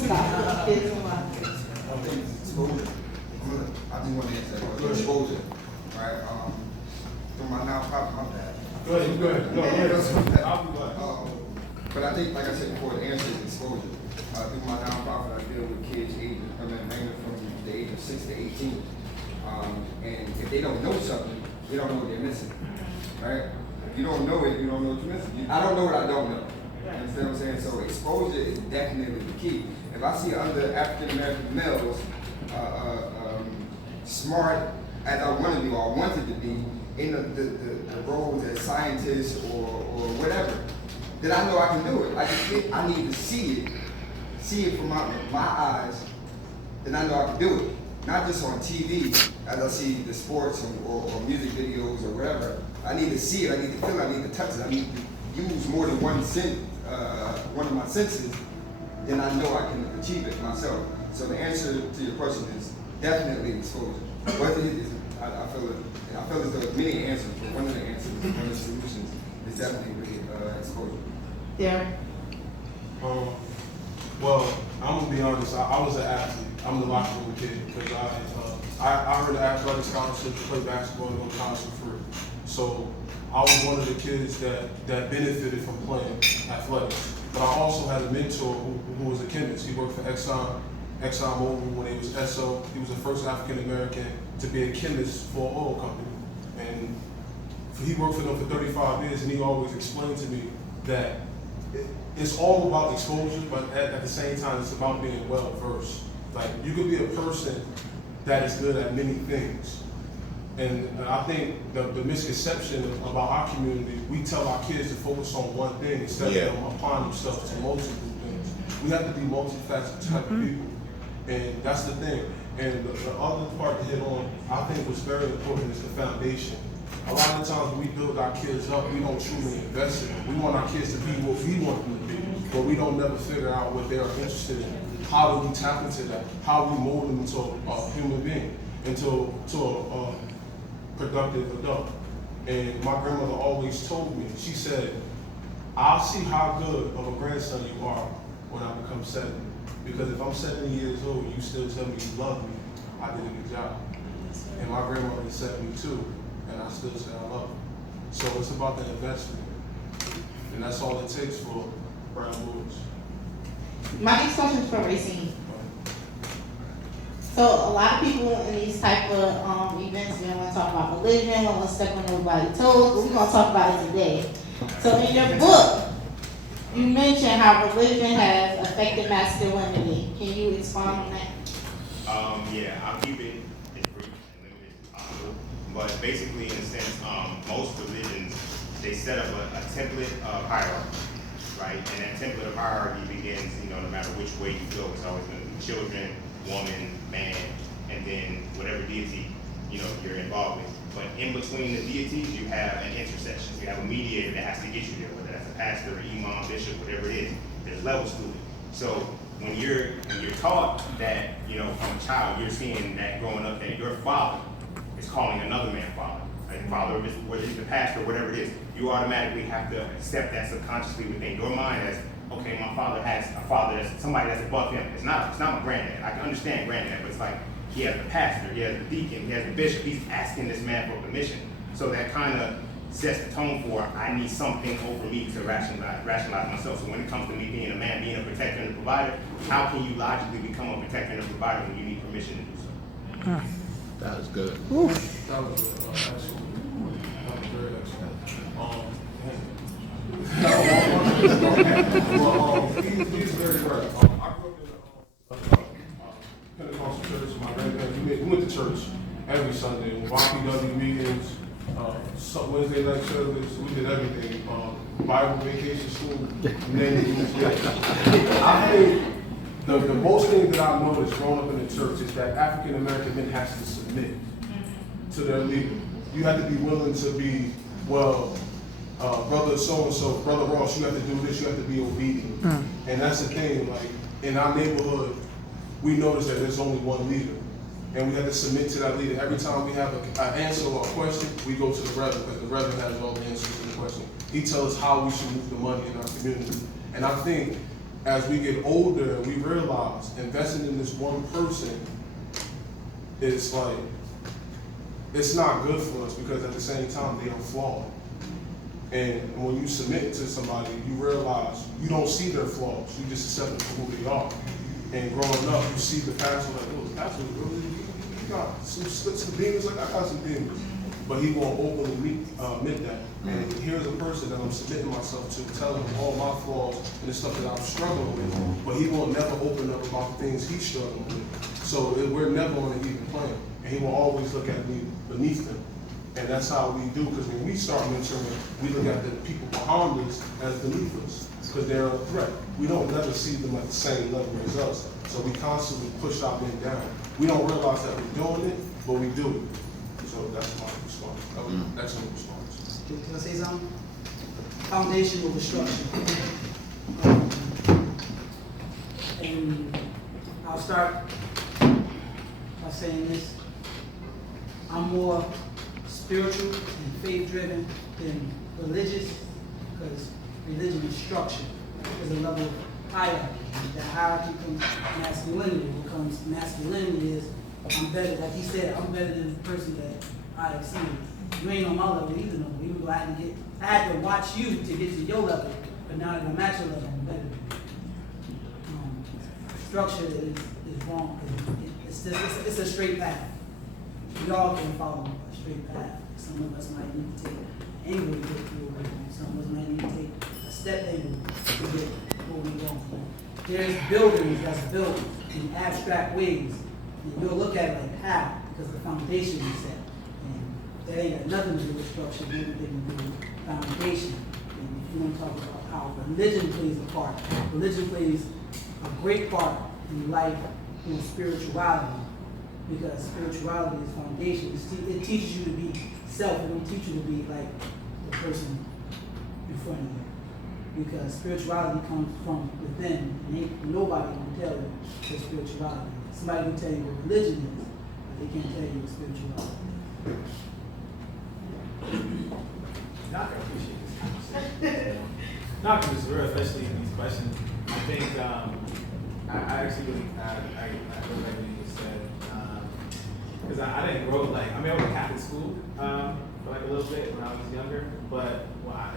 Stop. Kids in lockers. I think it's exposure. I just want to answer that question. Exposure, right? Through my nonprofit, my bad. Go ahead. I'll be glad. But I think, like I said before, the answer is exposure. Through my nonprofit, I deal with kids ranging from the age of 6 to 18. And if they don't know something, they don't know what they're missing, right? If you don't know it, you don't know what you're missing. I don't know what I don't know. You understand what I'm saying? So exposure is definitely the key. If I see other African American males smart as I want to be or wanted to be in the roles as scientists or whatever, then I know I can do it. I need to see it from my eyes, then I know I can do it. Not just on TV, as I see the sports or music videos or whatever. I need to see it, I need to feel it, I need to touch it, I need to use more than one of my senses, then I know I can achieve it myself. So the answer to your question is definitely exposure. Whether it is, I feel as though there's many answers, but one of the answers, one of the solutions is definitely exposure. Derek? Well, I'm gonna be honest. I was an athlete. I'm the locker room kid because I earned an athletic scholarship to play basketball and go to college for free. So I was one of the kids that benefited from playing athletics. But I also had a mentor who was a chemist. He worked for ExxonMobil when he was Esso. He was the first African American to be a chemist for an oil company. And he worked for them for 35 years, and he always explained to me that it's all about exposure, but at the same time, it's about being well versed. Like, you could be a person that is good at many things. And I think the misconception about our community, we tell our kids to focus on one thing instead of them applying themselves to multiple things. We have to be multifaceted type of people. And that's the thing. And the other part to hit on, I think was very important, is the foundation. A lot of times when we build our kids up, we don't truly invest in them. We want our kids to be what we want them to be, but we don't never figure out what they are interested in. How do we tap into that? How we mold them into a human being, into a productive adult. And my grandmother always told me, she said, I'll see how good of a grandson you are when I become 70. Because if I'm 70 years old and you still tell me you love me, I did a good job. And my grandmother is 72, and I still say I love her. So it's about the investment. And that's all it takes for Brown Boys. My next question is for Racine. So a lot of people in these type of events, we don't want to talk about religion, we don't want to step on nobody's toes, but we're going to talk about it today. So in your book, you mentioned how religion has affected masculinity. Can you expound on that? Yeah, I'll keep it as brief and limited as possible. But basically, in a sense, most religions, they set up a template of hierarchy, right? And that template of hierarchy begins, no matter which way you go, it's always going to be children, woman, man, and then whatever deity, you're involved with. But in between the deities, you have an intersection. You have a mediator that has to get you there, whether that's a pastor, or imam, bishop, whatever it is. There's levels to it. So when you're taught that, from a child, you're seeing that growing up that your father is calling another man father. Like father, whether he's the pastor, whatever it is, you automatically have to accept that subconsciously within your mind as, okay, my father has a father that's somebody that's above him. It's not my granddad. I can understand granddad, but it's like he has the pastor, he has the deacon, he has the bishop. He's asking this man for permission. So that kind of sets the tone for, I need something over me to rationalize myself. So when it comes to me being a man, being a protector and a provider, how can you logically become a protector and a provider when you need permission to do so? That was good. That was excellent. That was very excellent. He's very right. I grew up in a Pentecostal church. My granddad, we went to church every Sunday. YPW meetings, Wednesday night service, we did everything. Bible vacation school, name it. I think the most thing that I noticed growing up in the church is that African American men has to submit to their leader. You have to be willing to be, brother so-and-so, brother Ross, you have to do this, you have to be obedient. And that's the thing, like, in our neighborhood, we notice that there's only one leader. And we have to submit to that leader. Every time we have an answer or a question, we go to the reverend, because the reverend has all the answers to the question. He tells us how we should move the money in our community. And I think as we get older and we realize investing in this one person is like, it's not good for us, because at the same time they are flawed. And when you submit to somebody, you realize you don't see their flaws, you just accept them for who they are. And growing up, you see the pastor like, oh, the pastor really, you got some demons, like I got some demons. But he won't openly admit that. And here's a person that I'm submitting myself to, telling him all my flaws and the stuff that I'm struggling with. But he will never open up about the things he's struggling with. So we're never on an even plane. And he will always look at me beneath him. And that's how we do, because when we start mentoring, we look at the people behind us as beneath us, because they're a threat. We don't never see them at the same level as us, so we constantly push our men down. We don't realize that we're doing it, but we do it. So that's my response. That was an excellent response. Can I say something? Foundation over structure. And I'll start by saying this. I'm more spiritual and faith-driven than religious, because religion is structure. There's a level of hierarchy. The hierarchy comes masculinity. Becomes masculinity is, I'm better, like he said, I'm better than the person that I exceed. You ain't on my level either, no. Even though I had to watch you to get to your level, but now that I'm at your level, I'm better than you. Structure is wrong. It's a straight path. We all can follow a straight path. Some of us might need to take an angle to get through it. Some of us might need to take a step angle to get where we go. There's buildings that's built in abstract ways, and you'll look at it like how, because the foundation is set. And that ain't got nothing to do with structure, everything to do with foundation. And if you want to talk about how religion plays a part, religion plays a great part in life in spirituality, because spirituality is foundation. It teaches you to be self. It don't teach you to be like the person in front of you, because spirituality comes from within, and ain't nobody can tell you what spirituality is. Somebody can tell you what religion is, but they can't tell you what spirituality is. Not gonna appreciate this conversation. Not because it's real, especially in these questions. I think I actually really I really like what you said, because I didn't grow up like, I mean, I went to Catholic school for like a little bit when I was younger, but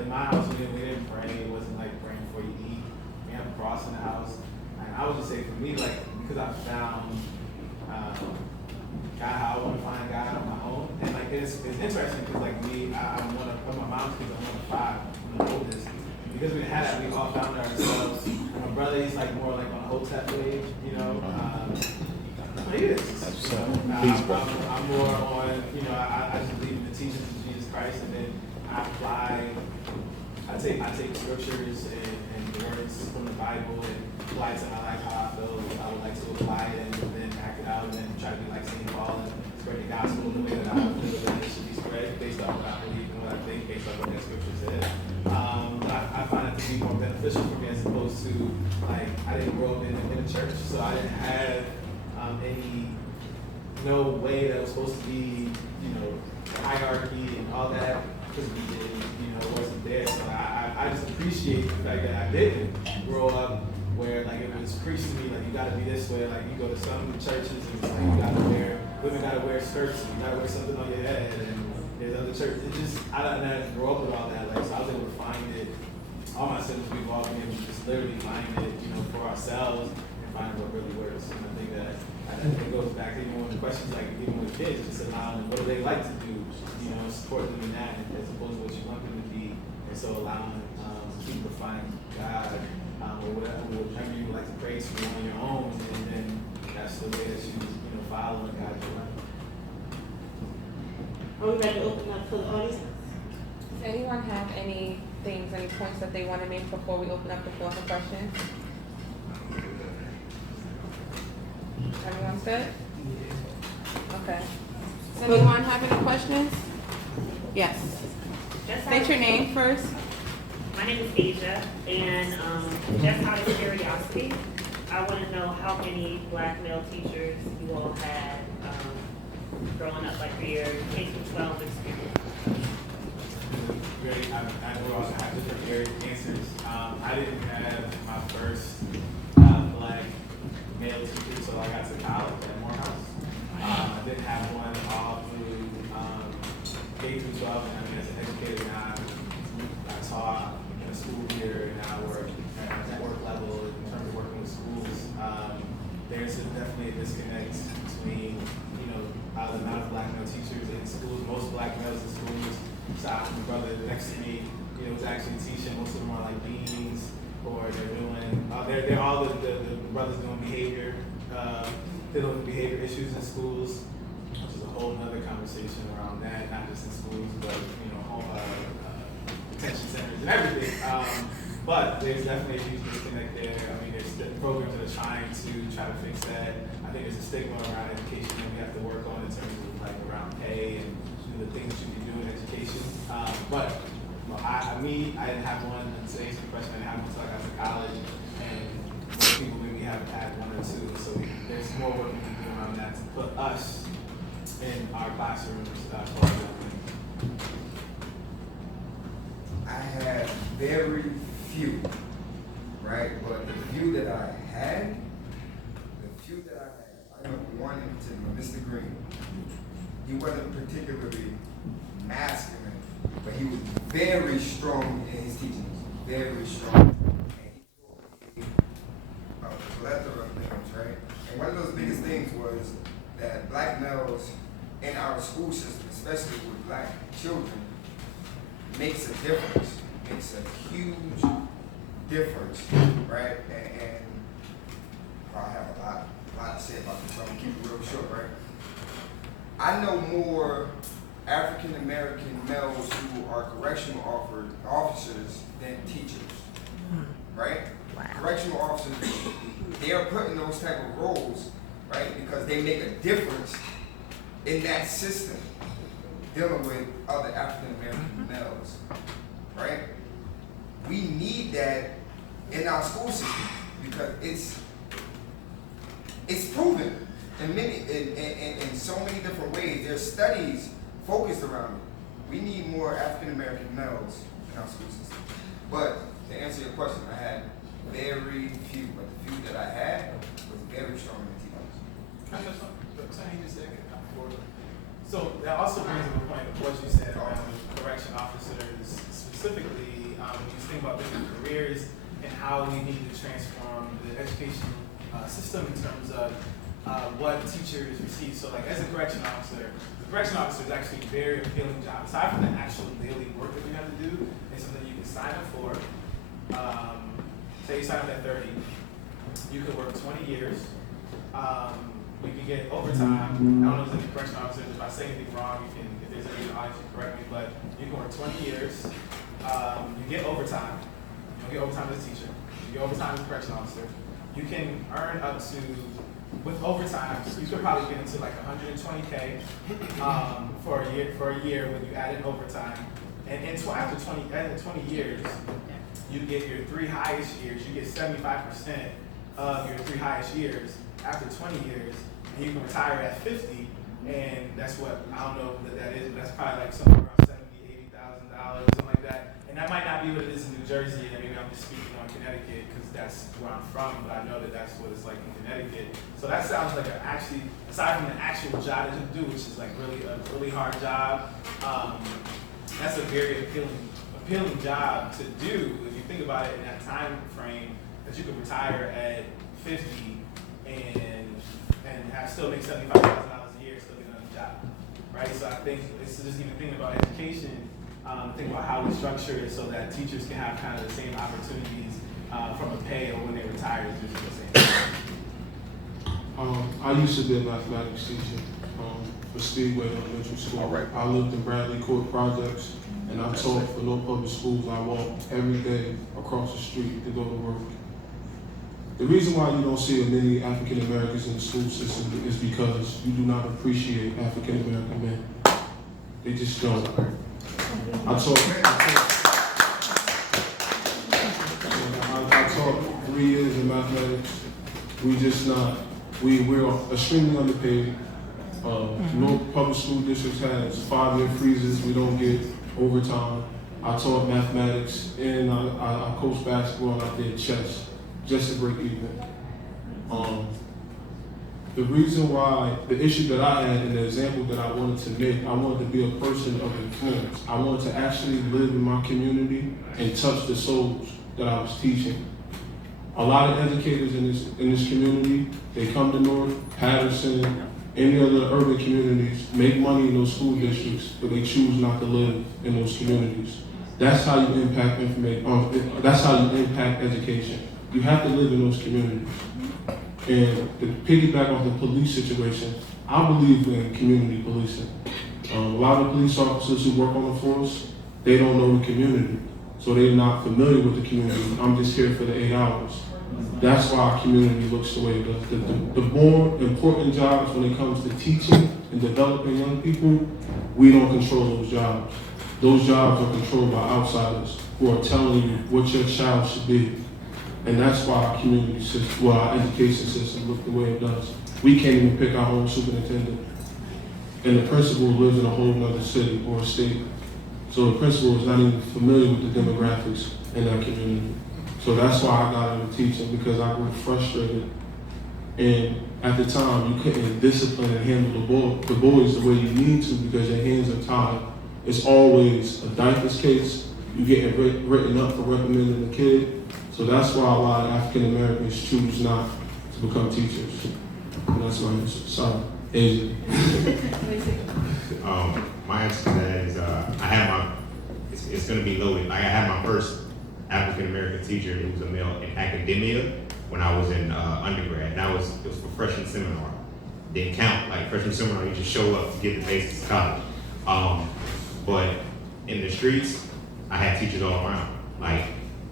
in my house we didn't pray. It wasn't like praying before you eat. We have a cross in the house, and I would just say for me, like, because I found God, how I want to find God on my own, and like it's interesting because like I'm one of my mom's kids. I'm one of 5. I'm the oldest. Because we had that, we all found ourselves. My brother, he's like more like on a Hotep wave, you know. He is. You know, I'm more on, you know, I just believe in the teachings of Jesus Christ, and then I take scriptures and words from the Bible and apply it to my life, how I feel. I would like to apply it and then act it out and then try to be like St. Paul and spread the gospel in the way that I feel that it should be spread based on what I believe and what I think, based on what that scripture says. I find it to be more beneficial for me as opposed to, like, I didn't grow up in a church, so I didn't have no way that was supposed to be, you know, hierarchy and all that, because we did, you know, wasn't there. So I just appreciate the fact that I didn't grow up where, like, it was preached to me, like, you gotta be this way. Like, you go to some churches and it's like, women gotta wear skirts, and you gotta wear something on your head, and there's other churches. It just, I didn't grow up with all that. Like, so I was able to find it. All my siblings, we've all been able to just literally find it, you know, for ourselves and find what really works. And I think that it goes back to even when the questions, like, even with kids, just allowing them, what do they like to do, you know, support them in that as opposed to what you want them to be. And so allowing people to find God or whatever you would like to pray to on your own, and then that's the way that you know, follow and guide your life. Are we ready to open up for the audience? Does anyone have any points that they want to make before we open up the floor for questions? Everyone's good? Okay. Does anyone have any questions? Yes. State your name first. My name is Asia, and just out of curiosity, I want to know how many black male teachers you all had growing up, like for your K-12 experience. I know I have different varied answers. I didn't have my first black male teacher until I got to college at Morehouse. I didn't have one all through K-12. I mean, as an educator now, I taught in a school here, and now I work at a network level in terms of working with schools. There's definitely a disconnect between, you know, the amount of black male teachers in schools. Most black males in schools, aside from the brother next to me, you know, was actually teaching. Most of them are like deans, or they're doing, they're all the brothers doing behavior, dealing with behavior issues in schools. which is a whole nother conversation around that, not just in schools, but, you know, home, detention centers and everything. But there's definitely a huge disconnect there. I mean, there's the programs that are trying to fix that. I think there's a stigma around education that we have to work on in terms of like around pay and the things you can do in education. But well, I didn't have one to answer the question. I didn't have one until I got to college, and most people maybe have had one or two. So there's more work we can do around that to put us in our classrooms. I had very few, right? But the few that I had, I know one in particular, Mr. Green. He wasn't particularly masculine, but he was very strong in his teaching. Very strong. And he taught me a plethora of things, right? And one of those biggest things was that black males in our school system, especially with black children, makes a difference. Makes a huge difference, right? And I have a lot to say about this, so I'm gonna keep it real short, right? I know more African American males who are correctional officers than teachers, right? Wow. Correctional officers, they are put in those type of roles, right? Because they make a difference in that system dealing with other African American males, right? We need that in our school system because it's proven in so many different ways. There's studies focused around it. We need more African American males in our school system. But to answer your question, I had very few, but the few that I had was very strong in the teachers. Can I just change a second? So that also brings up a point of what you said around correction officers specifically. When you think about different careers and how we need to transform the education system in terms of what teachers receive. So like as a correction officer, the correction officer is actually a very appealing job. Aside from the actual daily work that you have to do, it's something you can sign up for. Say you sign up at 30, you could work 20 years. You can get overtime. I don't know if there's any correction officers. If I say anything wrong, you can, if there's any audience, you can correct me. But you can work 20 years. You get overtime. You don't get overtime as a teacher. You get overtime as a correction officer. You can earn up to, with overtime, you could probably get into like 120K for a year when you add in overtime. And after 20 years, you get your 3 highest years. You get 75% of your 3 highest years after 20 years. And you can retire at 50, and that's what, I don't know what that is, but that's probably like somewhere around $70,000, $80,000, something like that. And that might not be what it is in New Jersey, and maybe I'm just speaking on Connecticut because that's where I'm from, but I know that that's what it's like in Connecticut. So that sounds like aside from the actual job that you do, which is like a really hard job, that's a very appealing job to do if you think about it in that time frame that you could retire at 50 and still make $75,000 a year, still get another job, right? So I think it's just even thinking about education, think about how we structure it so that teachers can have kind of the same opportunities from a pay or when they retire is usually the same. I used to be a mathematics teacher for Speedway Elementary School. All right. I lived in Bradley Court Projects, and I taught for North Public Schools. I walked every day across the street to go to work. The reason why you don't see many African Americans in the school system is because you do not appreciate African American men. They just don't. I taught 3 years in mathematics. We're extremely underpaid. North Public School Districts has 5-year freezes. We don't get overtime. I taught mathematics and I coached basketball and I did chess just to break even. The reason why, the issue that I had and the example that I wanted to make, I wanted to be a person of influence. I wanted to actually live in my community and touch the souls that I was teaching. A lot of educators in this community, they come to North, Patterson, any other urban communities, make money in those school districts, but they choose not to live in those communities. That's how you impact information. That's how you impact education. You have to live in those communities. And to piggyback off the police situation, I believe in community policing. A lot of police officers who work on the force, they don't know the community. So they're not familiar with the community. I'm just here for the 8 hours. That's why our community looks the way it does. The more important jobs when it comes to teaching and developing young people, we don't control those jobs. Those jobs are controlled by outsiders who are telling you what your child should be. And that's why our community system, well, our education system look the way it does. We can't even pick our own superintendent. And the principal lives in a whole other city or state. So the principal is not even familiar with the demographics in that community. So that's why I got into teaching, because I grew frustrated. And at the time, you couldn't discipline and handle the boys the way you need to because your hands are tied. It's always a DIFAS case. You get written up for reprimanding the kid. So that's why a lot of African Americans choose not to become teachers. And that's my answer. Sorry, Asia. My answer to that is I had it's going to be loaded. Like I had my first African American teacher who was a male in academia when I was in undergrad. It was for freshman seminar. Didn't count. Like freshman seminar, you just show up to get the basics of college. But in the streets, I had teachers all around. Like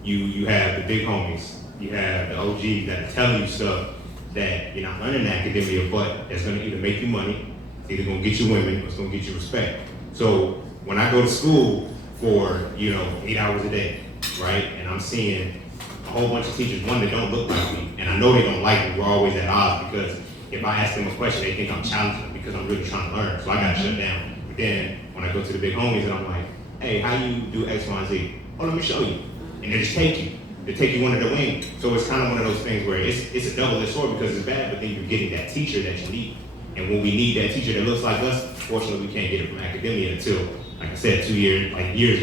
you have the big homies, you have the OGs that are telling you stuff that you're not learning in academia, but that's going to either make you money, it's either going to get you women, or it's going to get you respect. So when I go to school for 8 hours a day, right, and I'm seeing a whole bunch of teachers, one that don't look like me, and I know they don't like me. We're always at odds because if I ask them a question, they think I'm challenging them because I'm really trying to learn. So I got to shut down. But then when I go to the big homies and I'm like, hey, how you do X, Y, and Z? Oh, let me show you. And they just take you. They take you under the wing. So it's kind of one of those things where it's a double-edged sword because it's bad, but then you're getting that teacher that you need. And when we need that teacher that looks like us, fortunately we can't get it from academia until, like I said, years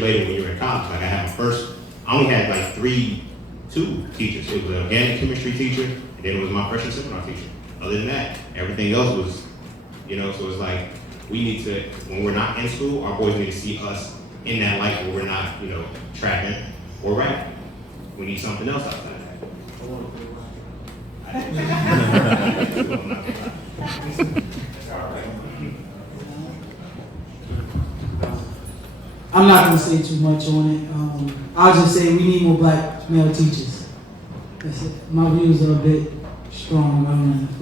later when you're in college. Like I only had like two teachers. It was an organic chemistry teacher, and then it was my freshman seminar teacher. Other than that, everything else was, so it's like, we need to, when we're not in school, our boys need to see us in that light where we're not, trapping or rapping. We need something else outside of I'm not gonna say too much on it. I'll just say we need more black male teachers. That's it. My views are a bit strong. I don't know if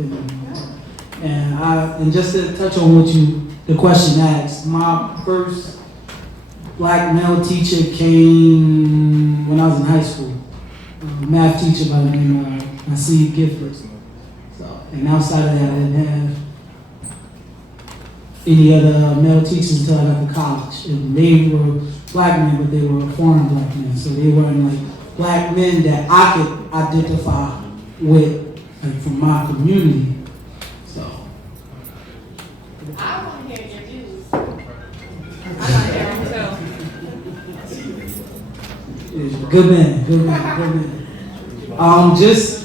it and just to touch on what the question asked, my first black male teacher came when I was in high school. Math teacher by the name of Nasib Gifford. So, and outside of that, I didn't have any other male teachers until I got to college. And they were black men, but they were foreign black men. So they weren't like black men that I could identify with from my community. So I want to hear your views. I want to hear him too. good man. Just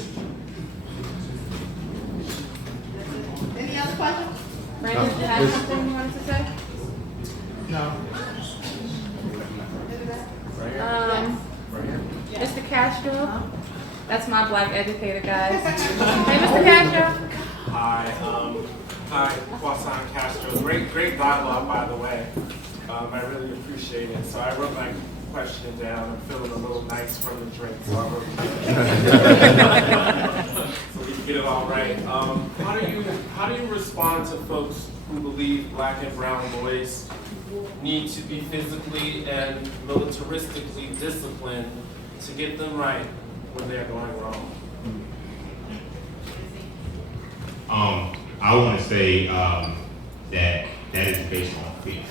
Any other questions? Brandon, did you have something you wanted to say? No. Mr. Castro, that's my black educator, guys. Hey, Mr. Castro. Hi, Kwasan Castro. Great dialogue, by the way. I really appreciate it. So I wrote my question down. I'm feeling a little nice from the drink, so I wrote so we can get it all right. How do you respond to folks who believe black and brown boys need to be physically and militaristically disciplined to get them right when they're going wrong? I want to say that is based on fear.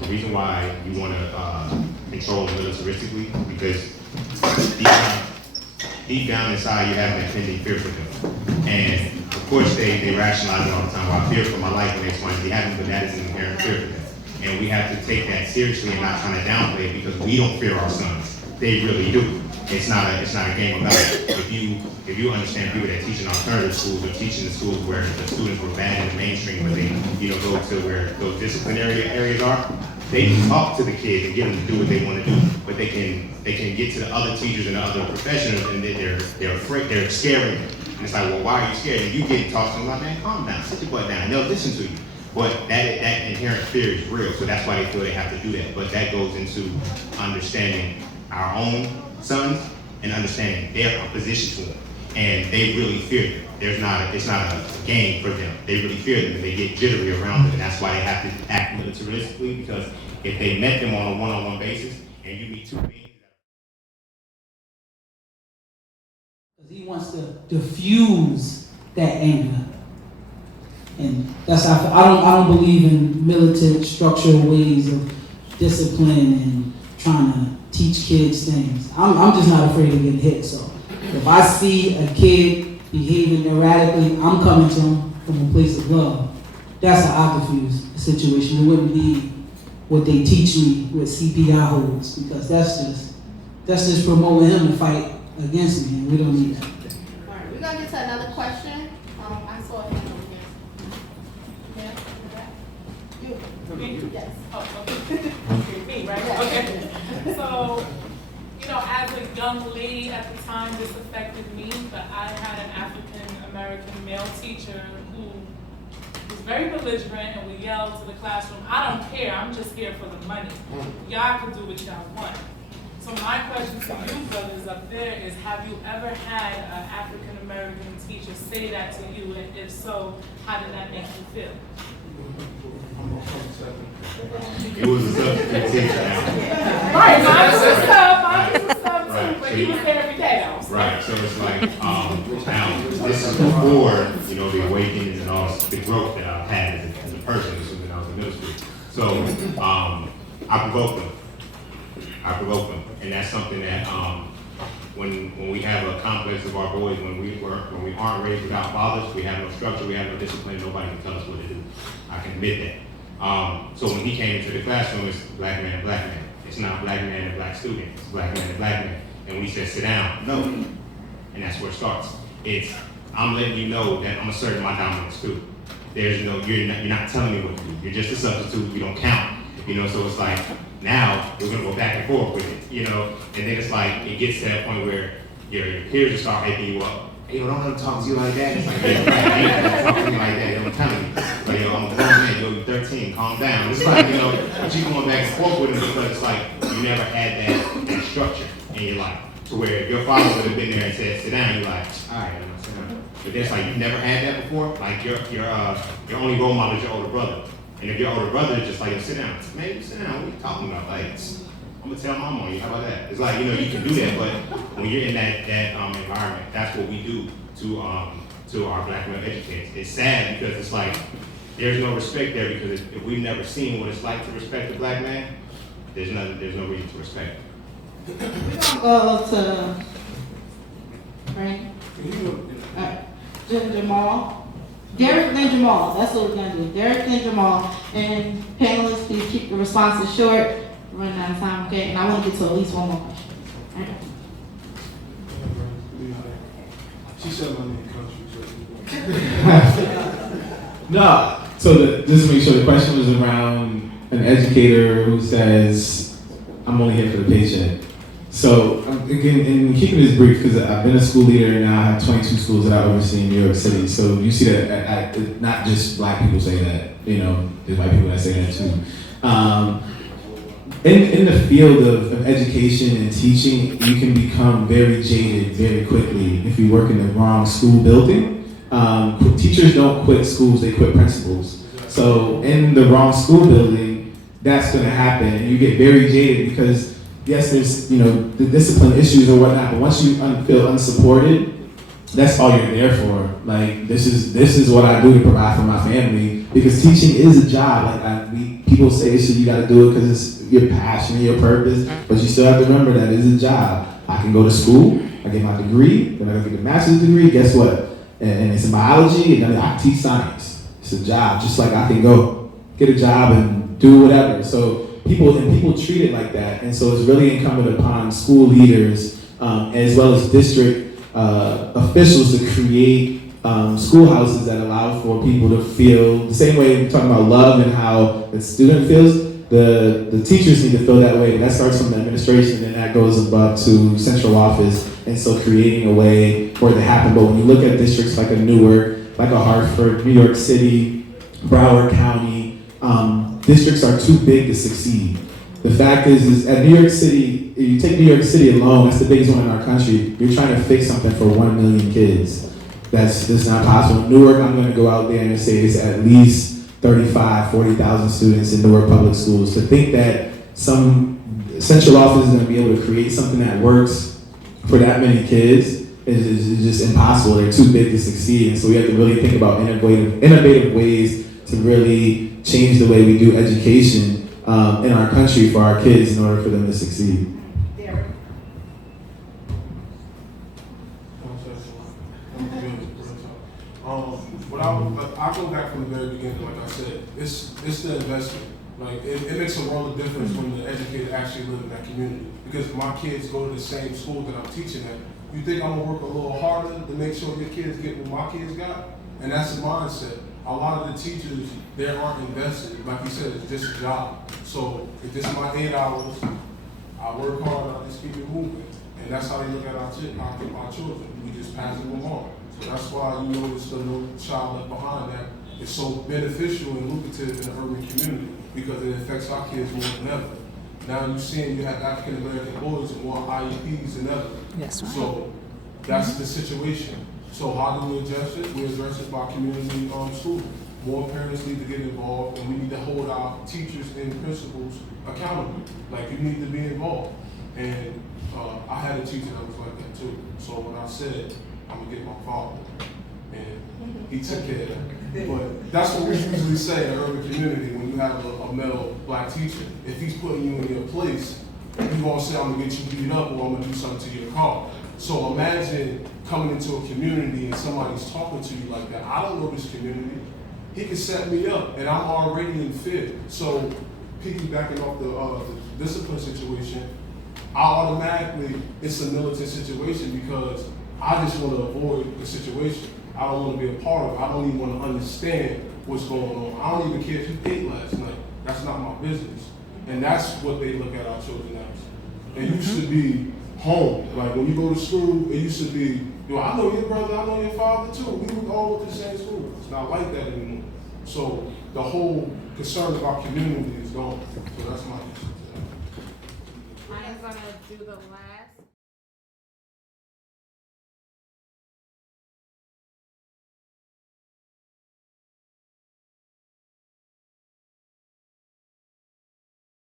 The reason why you want to control militaristically because deep down inside you have an impending fear for them. And of course they rationalize it all the time. Well, I fear for my life when they explain it happen, but that is an inherent fear for them. And we have to take that seriously and not trying to downplay it because we don't fear our sons. They really do. It's not a game about it. If you understand people that teach in alternative schools or teaching in schools where the students were bad in the mainstream, where they go to where those disciplinary areas are, they can talk to the kids and get them to do what they want to do. but they can get to the other teachers and the other professionals, and they're afraid, they're scaring them. And it's like, well, why are you scared? And you get talked to them like, man, calm down, sit your butt down, and they'll listen to you. But that inherent fear is real, so that's why they feel they have to do that. But that goes into understanding our own sons and understanding their opposition to them. And they really fear them. It's not a game for them. They really fear them, and they get jittery around them. And that's why they have to act militaristically, because if they met them on a one-on-one basis, and you meet two beings. He wants to diffuse that anger. And that's how I don't believe in militant structural ways of discipline and trying to teach kids things. I'm just not afraid of getting hit. So if I see a kid behaving erratically, I'm coming to him from a place of love. That's how I diffuse the situation. It wouldn't be what they teach me with CPI holds, because that's just promoting him to fight against me, and we don't need that. All right, we're gonna get to another question. I saw it over here. Yeah, you. Yes. Oh, okay. Me, right? Okay. So, as a young lady at the time, this affected me, but I had an African-American male teacher who was very belligerent, and we yelled to the classroom, I don't care, I'm just here for the money. Y'all can do what y'all want. So my question to you brothers up there is, have you ever had an African-American teacher say that to you, and if so, how did that make you feel? It was a substitute teacher. Right, mine was a sub too, Right. but he was there every day though. Right, so it's like, now, this is before, the awakenings and all the growth that I've had as a person, when I was in middle school. So, I provoked them. And that's something that, when we have a complex of our boys, when we aren't raised without fathers, we have no structure, we have no discipline, nobody can tell us what to do. I can admit that. So when he came into the classroom, it's black man and black man. It's not black man and black student, it's black man and black man. And when he said, sit down, no. And that's where it starts. I'm letting you know that I'm asserting my dominance too. You're not telling me what to do. You're just a substitute, you don't count. So it's like, now we're gonna go back and forth with it, and then it's like, it gets to that point where your peers will start hyping you up. Hey, don't let them talk to you like that. It's like, yeah, right, don't talk to me like that, I'm telling you. But I'm a grown man, you're 13, calm down. It's like, but you going back and forth with them because it's like, you never had that structure in your life. To where if your father would have been there and said, sit down, you're like, all right, I'm gonna sit down. But that's like, you've never had that before. Like, your only role model is your older brother. And if your older brother is just like, sit down, man, sit down, what are you talking about? Like, I'm gonna tell mom on you, how about that? It's like, you can do that, but when you're in that environment, that's what we do to our black male educators. It's sad because it's like, there's no respect there, because if we've never seen what it's like to respect a black man, there's no reason to respect. We're gonna go to Frank. Jamal. Derek then Jamal. That's what we're gonna do. Derek then Jamal. And panelists, please keep the responses short. We're running out of time, okay? And I want to get to at least one more question. All right. She said my name country. No. So just to make sure the question was around an educator who says, I'm only here for the paycheck. So again, in keeping this brief, because I've been a school leader and now I have 22 schools that I oversee in New York City. So you see that not just black people say that, there's white people that say that too. In the field of education and teaching, you can become very jaded very quickly if you work in the wrong school building. Teachers don't quit schools, they quit principals. So in the wrong school building, that's gonna happen, and you get very jaded because yes, there's the discipline issues or whatnot, but once you feel unsupported, that's all you're there for. Like this is what I do to provide for my family, because teaching is a job. Like people say, so you got to do it because it's your passion and your purpose, but you still have to remember that it's a job. I can go to school, I get my degree, then I get a master's degree. Guess what? And it's in biology, and I teach science. It's a job, just like I can go get a job and do whatever. So people treat it like that, and so it's really incumbent upon school leaders as well as district officials to create schoolhouses that allow for people to feel the same way we're talking about love and how the student feels. The teachers need to feel that way, and that starts from the administration, and that goes up to central office, and so creating a way for it to happen. But when you look at districts like a Newark, like a Hartford, New York City, Broward County, districts are too big to succeed. The fact is at New York City, if you take New York City alone, that's the biggest one in our country, you're trying to fix something for 1 million kids. That's not possible. Newark, I'm going to go out there and say it's at least 35, 40,000 students in Newark public schools. To think that some central office is going to be able to create something that works for that many kids is just impossible. They're too big to succeed. And so we have to really think about innovative ways to really change the way we do education in our country for our kids in order for them to succeed. I go back from the very beginning, like I said, it's the investment. Like it makes a world of difference when the educator actually live in that community. Because my kids go to the same school that I'm teaching at. You think I'm gonna work a little harder to make sure your kids get what my kids got? And that's the mindset. A lot of the teachers, they aren't invested. Like you said, it's just a job. So if this is my 8 hours, I work hard, I just keep it moving. And that's how they look at our children. We just pass them on. So that's why you notice the No Child Left Behind that is so beneficial and lucrative in the urban community because it affects our kids more than ever. Now you're seeing you have African American boys with more IEPs than ever. That's right. So that's the situation. So how do we address it? We address it by community schools. More parents need to get involved, and we need to hold our teachers and principals accountable. Like, you need to be involved. And I had a teacher that was like that too. So when I said, I'm gonna get my father, and he took care of that. But that's what we usually say in the urban community when you have a male black teacher. If he's putting you in your place, you're gonna say, I'm gonna get you beat up or I'm gonna do something to your car. So imagine coming into a community and somebody's talking to you like that. I don't know this community. He can set me up and I'm already in fear. So piggybacking off the discipline situation, it's a militant situation because I just want to avoid the situation. I don't want to be a part of it. I don't even want to understand what's going on. I don't even care if you ate last night. That's not my business. And that's what they look at our children as. It used to be home. Like when you go to school, it used to be, yo, I know your brother, I know your father too. We would all go to the same school. It's not like that anymore. So the whole concern about community is gone. So that's my issue. Mine is gonna do the last.